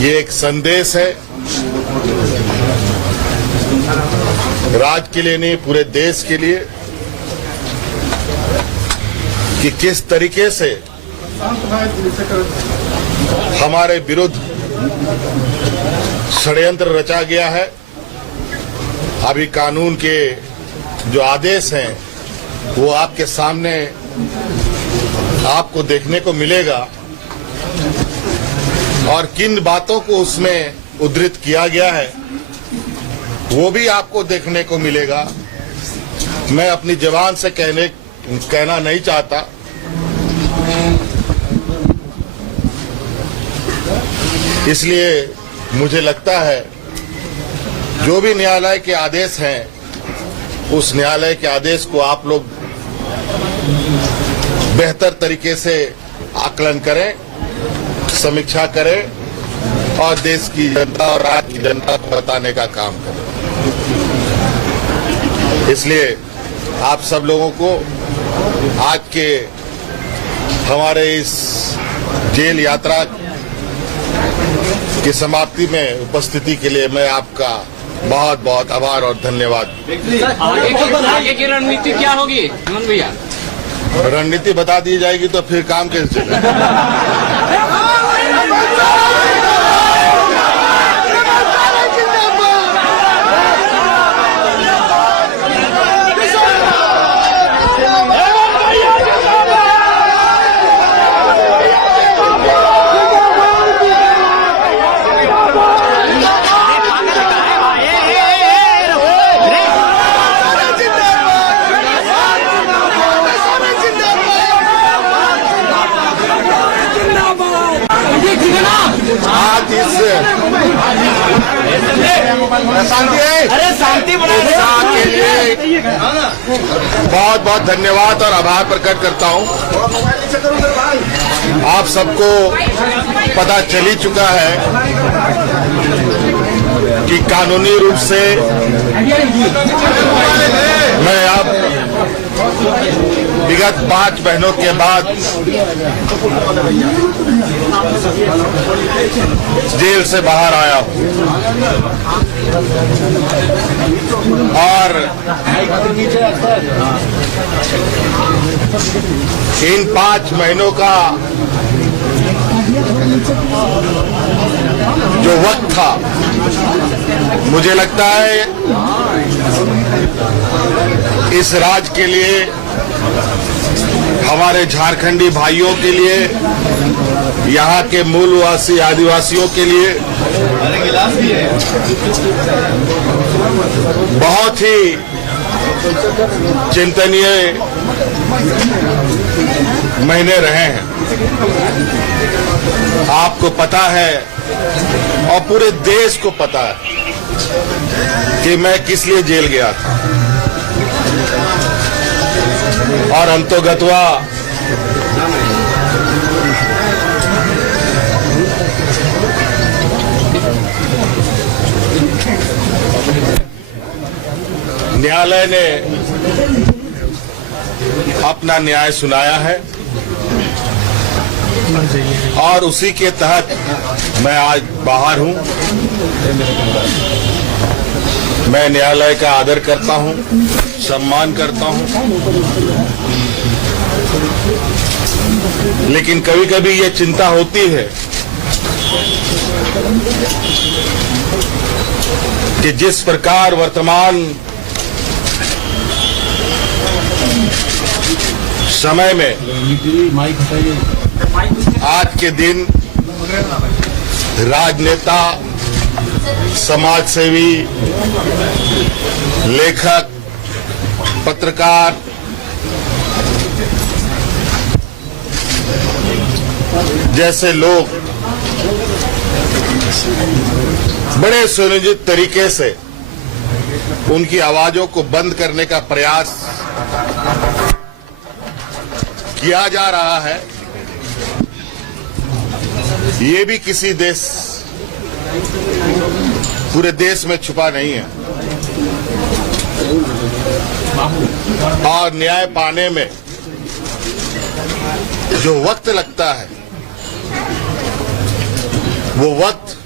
ये एक संदेश है, राज्य के लिए नहीं पूरे देश के लिए, कि किस तरीके से हमारे विरुद्ध षड्यंत्र रचा गया है। अभी कानून के जो आदेश हैं वो आपके सामने आपको देखने को मिलेगा और किन बातों को उसमें उद्धृत किया गया है वो भी आपको देखने को मिलेगा। मैं अपनी जबान से कहना नहीं चाहता, इसलिए मुझे लगता है जो भी न्यायालय के आदेश हैं उस न्यायालय के आदेश को आप लोग बेहतर तरीके से आकलन करें, समीक्षा करें और देश की जनता और राज्य की जनता को बताने का काम करें। इसलिए आप सब लोगों को आज के हमारे इस जेल यात्रा की समाप्ति में उपस्थिति के लिए मैं आपका बहुत बहुत आभार और धन्यवाद। आगे की रणनीति क्या होगी हेमंत भैया? रणनीति बता दी जाएगी तो फिर काम कैसे चलेगा? आज इस शांति के लिए बहुत बहुत धन्यवाद और आभार प्रकट करता हूं। आप सबको पता चल ही चुका है कि कानूनी रूप से मैं अब विगत 5 महीनों के बाद जेल से बाहर आया हूं और इन 5 महीनों का जो वक्त था, मुझे लगता है इस राज्य के लिए, हमारे झारखंडी भाइयों के लिए, यहाँ के मूलवासी आदिवासियों के लिए बहुत ही चिंतनीय महीने रहे हैं। आपको पता है और पूरे देश को पता है कि मैं किस लिए जेल गया था और अंतोगत्वा न्यायालय ने अपना न्याय सुनाया है और उसी के तहत मैं आज बाहर हूं। मैं न्यायालय का आदर करता हूं, सम्मान करता हूं, लेकिन कभी कभी ये चिंता होती है कि जिस प्रकार वर्तमान समय में आज के दिन राजनेता, समाजसेवी, लेखक, पत्रकार जैसे लोग बड़े सुनियोजित तरीके से उनकी आवाजों को बंद करने का प्रयास किया जा रहा है। ये भी किसी देश, पूरे देश में छुपा नहीं है और न्याय पाने में जो वक्त लगता है वो वक्त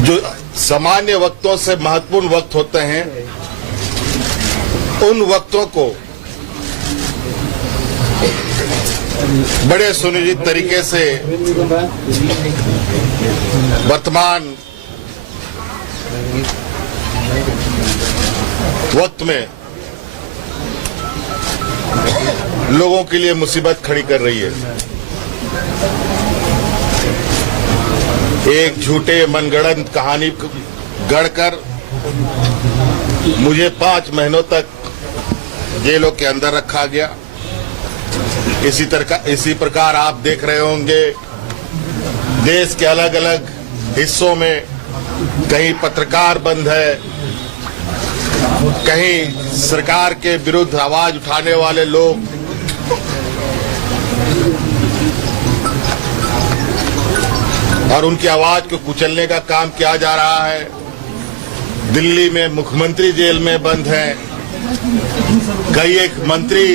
जो सामान्य वक्तों से महत्वपूर्ण वक्त होते हैं, उन वक्तों को बड़े सुनियोजित तरीके से वर्तमान वक्त में लोगों के लिए मुसीबत खड़ी कर रही है। एक झूठे मनगढ़ंत कहानी गढ़कर मुझे 5 महीनों तक जेलों के अंदर रखा गया। इसी प्रकार आप देख रहे होंगे देश के अलग अलग हिस्सों में कहीं पत्रकार बंद है, कहीं सरकार के विरुद्ध आवाज उठाने वाले लोग और उनकी आवाज को कुचलने का काम किया जा रहा है। दिल्ली में मुख्यमंत्री जेल में बंद हैं, कई एक मंत्री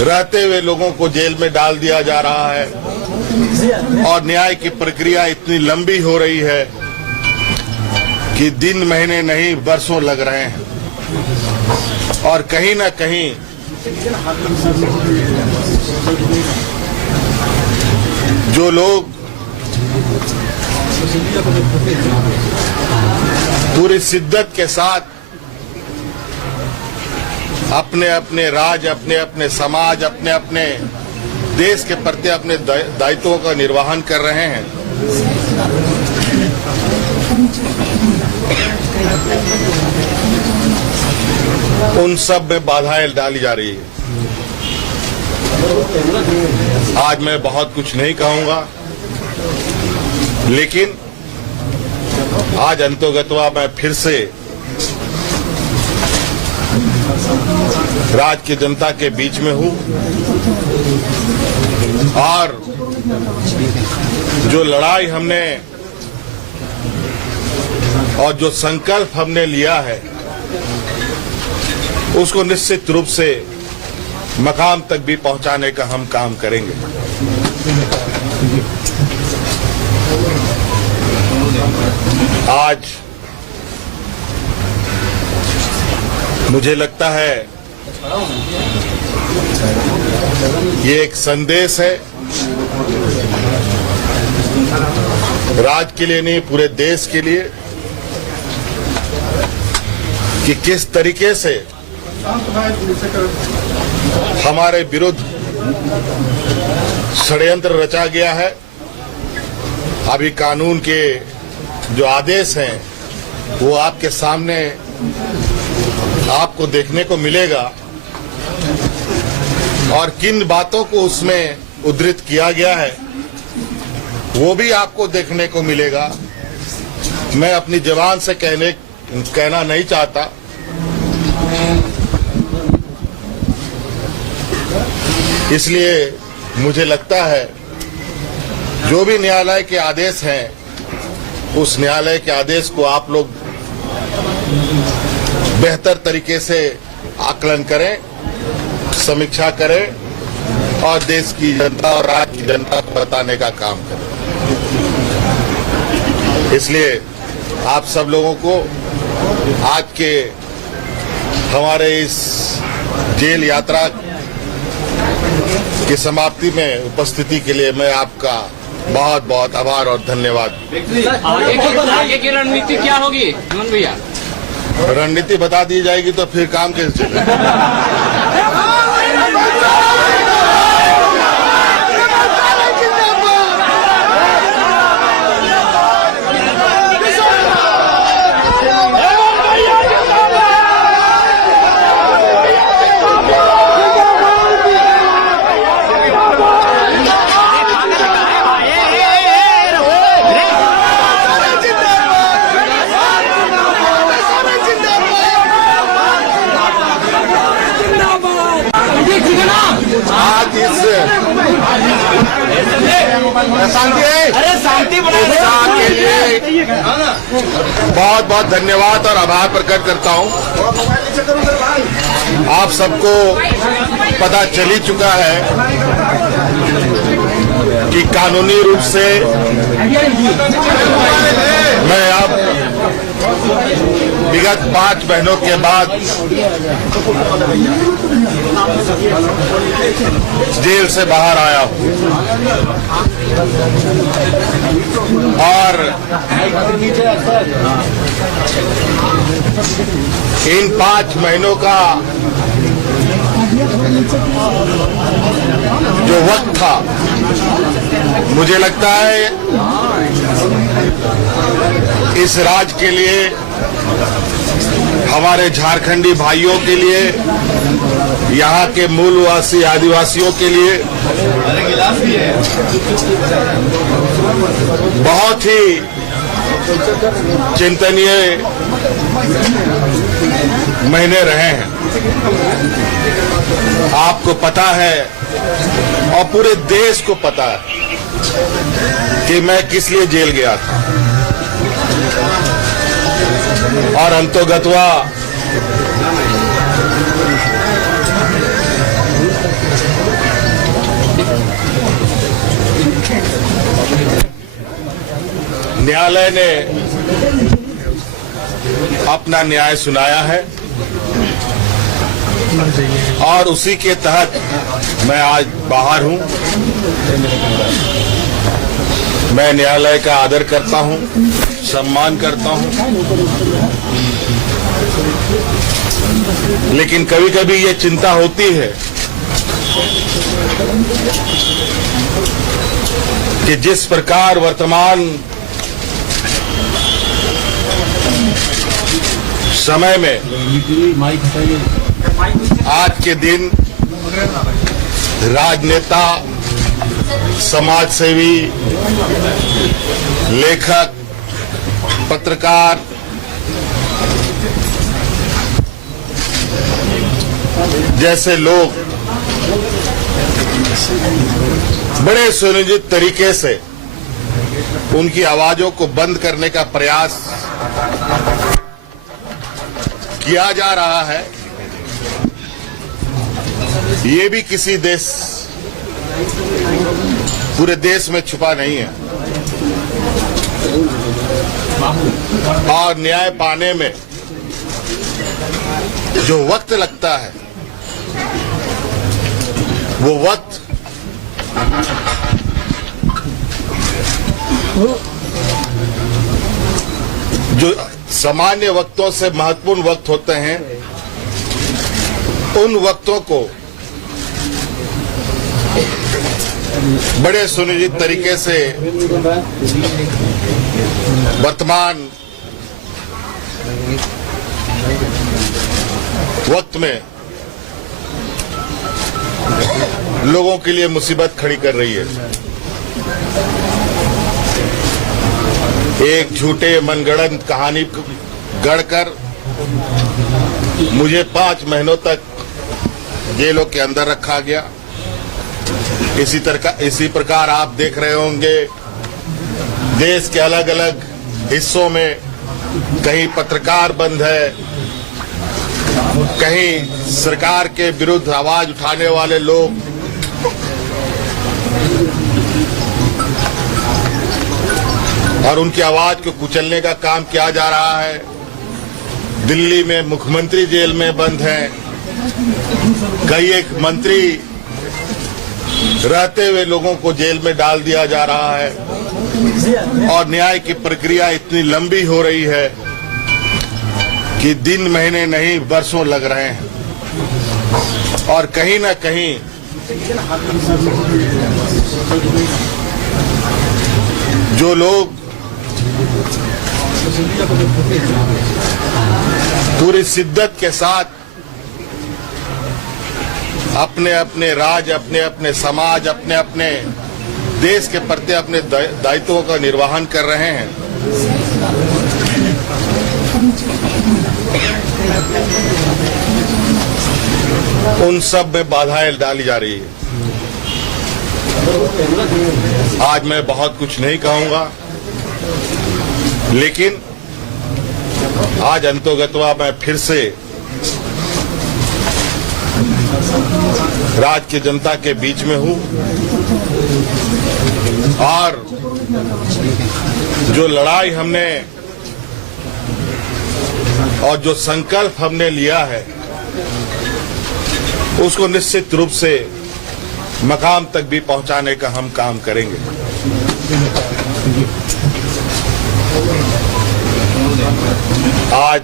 रहते हुए लोगों को जेल में डाल दिया जा रहा है और न्याय की प्रक्रिया इतनी लंबी हो रही है कि दिन महीने नहीं वर्षों लग रहे हैं और कहीं ना कहीं जो लोग पूरी शिद्दत के साथ अपने अपने राज्य, अपने अपने समाज, अपने अपने देश के प्रति अपने दायित्वों का निर्वहन कर रहे हैं, उन सब में बाधाएं डाली जा रही है। आज मैं बहुत कुछ नहीं कहूंगा, लेकिन आज अंतोगत्वा मैं फिर से राज्य की जनता के बीच में हूं और जो लड़ाई हमने और जो संकल्प हमने लिया है उसको निश्चित रूप से मकाम तक भी पहुंचाने का हम काम करेंगे। आज मुझे लगता है ये एक संदेश है, राज्य के लिए नहीं पूरे देश के लिए, कि किस तरीके से हमारे विरुद्ध षड्यंत्र रचा गया है। अभी कानून के जो आदेश हैं वो आपके सामने आपको देखने को मिलेगा और किन बातों को उसमें उद्धृत किया गया है वो भी आपको देखने को मिलेगा। मैं अपनी जबान से कहना नहीं चाहता, इसलिए मुझे लगता है जो भी न्यायालय के आदेश हैं, उस न्यायालय के आदेश को आप लोग बेहतर तरीके से आकलन करें, समीक्षा करें और देश की जनता और राज्य की जनता को बताने का काम करें। इसलिए आप सब लोगों को आज के हमारे इस जेल यात्रा की समाप्ति में उपस्थिति के लिए मैं आपका बहुत बहुत आभार और धन्यवाद। आगे की रणनीति क्या होगी हेमंत भैया? रणनीति बता दी जाएगी तो फिर काम कैसे चलेगा? आज इस शांति के लिए बहुत बहुत धन्यवाद और आभार प्रकट करता हूं। आप सबको पता चल ही चुका है कि कानूनी रूप से मैं अब विगत 5 महीनों के बाद जेल से बाहर आया हूं और इन 5 महीनों का जो वक्त था, मुझे लगता है इस राज्य के लिए, हमारे झारखंडी भाइयों के लिए, यहाँ के मूलवासी आदिवासियों के लिए बहुत ही चिंतनीय महीने रहे हैं। आपको पता है और पूरे देश को पता है कि मैं किस लिए जेल गया था और अंतोगत्वा न्यायालय ने अपना न्याय सुनाया है और उसी के तहत मैं आज बाहर हूं। मैं न्यायालय का आदर करता हूं, सम्मान करता हूं, लेकिन कभी कभी ये चिंता होती है कि जिस प्रकार वर्तमान समय में आज के दिन राजनेता, समाजसेवी, लेखक, पत्रकार जैसे लोग बड़े सुनियोजित तरीके से उनकी आवाजों को बंद करने का प्रयास किया जा रहा है। ये भी किसी देश, पूरे देश में छुपा नहीं है और न्याय पाने में जो वक्त लगता है, वो वक्त जो सामान्य वक्तों से महत्वपूर्ण वक्त होते हैं, उन वक्तों को बड़े सुनियोजित तरीके से वर्तमान वक्त में लोगों के लिए मुसीबत खड़ी कर रही है। एक झूठे मनगढ़ंत कहानी गढ़कर मुझे 5 महीनों तक जेलों के अंदर रखा गया। इसी प्रकार आप देख रहे होंगे देश के अलग अलग हिस्सों में कहीं पत्रकार बंद है, कहीं सरकार के विरुद्ध आवाज उठाने वाले लोग और उनकी आवाज को कुचलने का काम किया जा रहा है। दिल्ली में मुख्यमंत्री जेल में बंद हैं, कई एक मंत्री रहते हुए लोगों को जेल में डाल दिया जा रहा है और न्याय की प्रक्रिया इतनी लंबी हो रही है कि दिन महीने नहीं वर्षों लग रहे हैं। और कहीं ना कहीं जो लोग पूरी शिद्दत के साथ अपने अपने राज्य, अपने अपने समाज, अपने अपने देश के प्रति अपने दायित्वों का निर्वहन कर रहे हैं, उन सब में बाधाएं डाली जा रही है। आज मैं बहुत कुछ नहीं कहूंगा, लेकिन आज अंतोगत्वा मैं फिर से राज्य की जनता के बीच में हूं और जो लड़ाई हमने और जो संकल्प हमने लिया है उसको निश्चित रूप से मकाम तक भी पहुंचाने का हम काम करेंगे। आज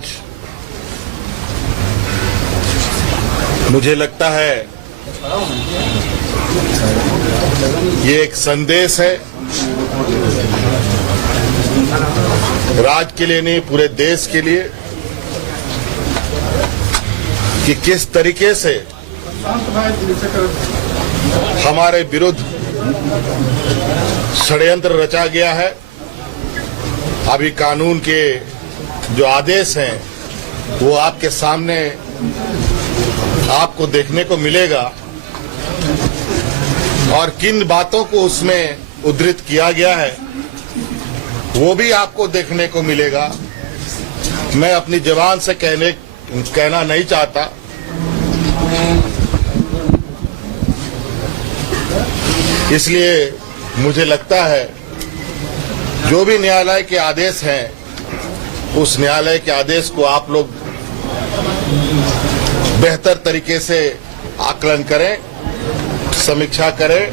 मुझे लगता है ये एक संदेश है, राज्य के लिए नहीं पूरे देश के लिए, कि किस तरीके से हमारे विरुद्ध षड्यंत्र रचा गया है। अभी कानून के जो आदेश हैं वो आपके सामने आपको देखने को मिलेगा और किन बातों को उसमें उद्धृत किया गया है वो भी आपको देखने को मिलेगा। मैं अपनी जबान से कहना नहीं चाहता, इसलिए मुझे लगता है जो भी न्यायालय के आदेश हैं उस न्यायालय के आदेश को आप लोग बेहतर तरीके से आकलन करें, समीक्षा करें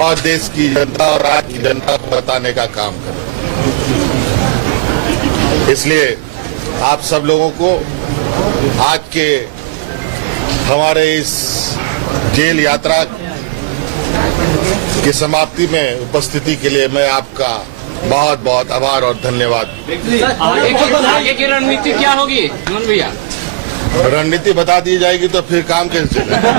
और देश की जनता और राज्य की जनता को बताने का काम करें। इसलिए आप सब लोगों को आज के हमारे इस जेल यात्रा की समाप्ति में उपस्थिति के लिए मैं आपका बहुत बहुत आभार और धन्यवाद। आगे की रणनीति क्या होगी हेमंत भैया? रणनीति बता दी जाएगी तो फिर काम कैसे चलेगा?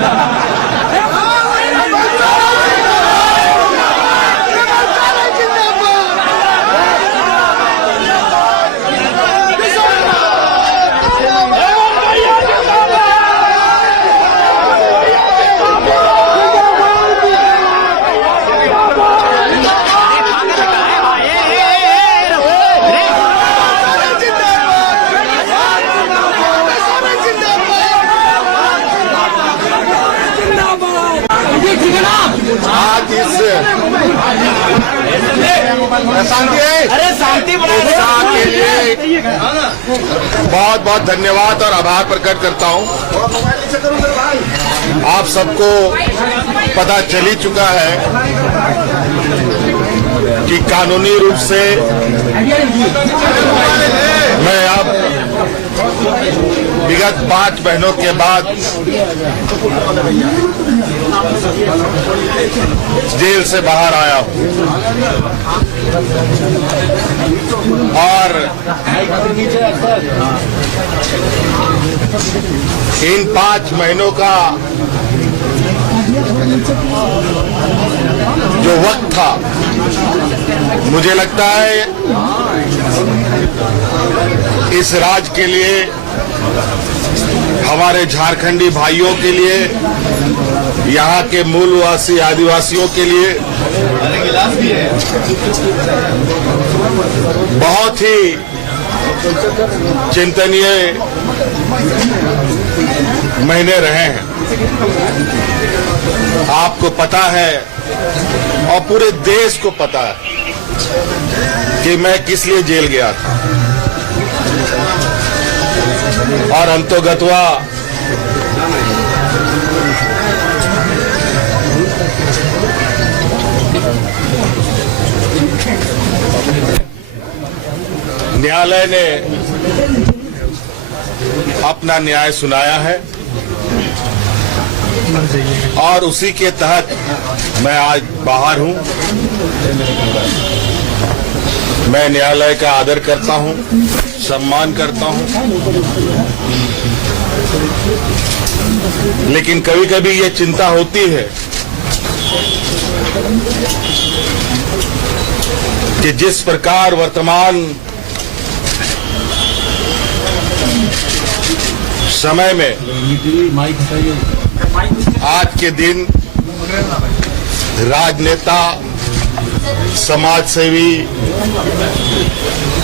आज इस शांति के लिए बहुत बहुत धन्यवाद और आभार प्रकट करता हूं। आप सबको पता चल ही चुका है कि कानूनी रूप से मैं अब विगत 5 महीनों के बाद जेल से बाहर आया हूं और इन 5 महीनों का जो वक्त था, मुझे लगता है इस राज्य के लिए, हमारे झारखंडी भाइयों के लिए, यहाँ के मूलवासी आदिवासियों के लिए बहुत ही चिंतनीय महीने रहे हैं। आपको पता है और पूरे देश को पता है कि मैं किस लिए जेल गया था, और अंतोगत्वा न्यायालय ने अपना न्याय सुनाया है और उसी के तहत मैं आज बाहर हूं। मैं न्यायालय का आदर करता हूं, सम्मान करता हूं, लेकिन कभी कभी ये चिंता होती है कि जिस प्रकार वर्तमान समय में आज के दिन राजनेता, समाजसेवी,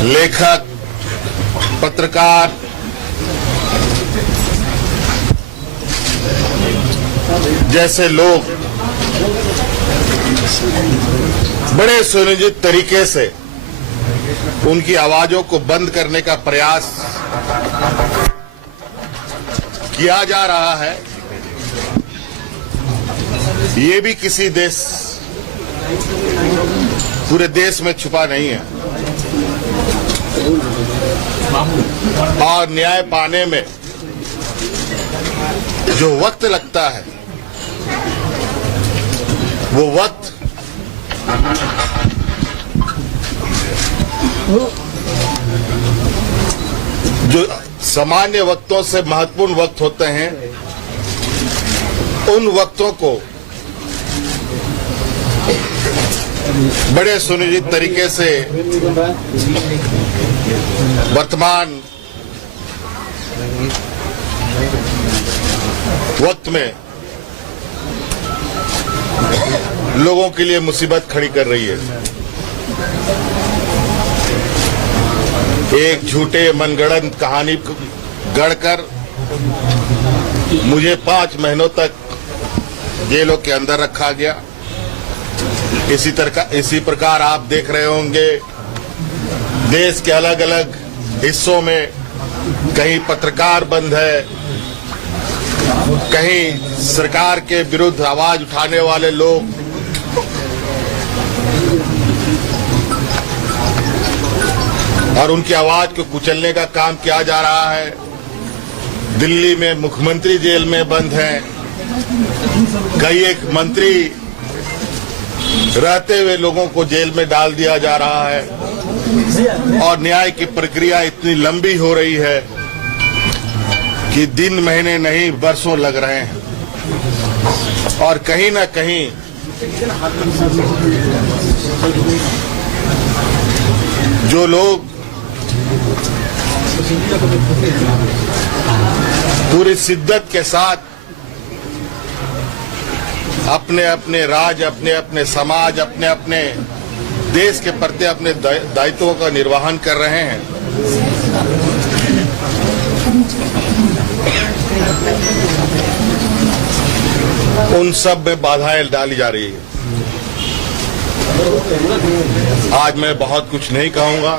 लेखक, पत्रकार जैसे लोग बड़े सुनियोजित तरीके से उनकी आवाजों को बंद करने का प्रयास किया जा रहा है। ये भी किसी देश, पूरे देश में छुपा नहीं है, और न्याय पाने में जो वक्त लगता है वो वक्त जो सामान्य वक्तों से महत्वपूर्ण वक्त होते हैं, उन वक्तों को बड़े सुनियोजित तरीके से वर्तमान वक्त में लोगों के लिए मुसीबत खड़ी कर रही है। एक झूठे मनगढ़ंत कहानी गढ़कर मुझे 5 महीनों तक जेलों के अंदर रखा गया। इसी प्रकार आप देख रहे होंगे देश के अलग अलग हिस्सों में कहीं पत्रकार बंद है, कहीं सरकार के विरुद्ध आवाज उठाने वाले लोग और उनकी आवाज को कुचलने का काम किया जा रहा है। दिल्ली में मुख्यमंत्री जेल में बंद हैं, कई एक मंत्री रहते हुए लोगों को जेल में डाल दिया जा रहा है, और न्याय की प्रक्रिया इतनी लंबी हो रही है कि दिन महीने नहीं बरसों लग रहे हैं। और कहीं ना कहीं जो लोग पूरी शिद्दत के साथ अपने अपने राज्य, अपने अपने समाज, अपने अपने देश के प्रति अपने दायित्वों का निर्वहन कर रहे हैं, उन सब में बाधाएं डाली जा रही है। आज मैं बहुत कुछ नहीं कहूंगा,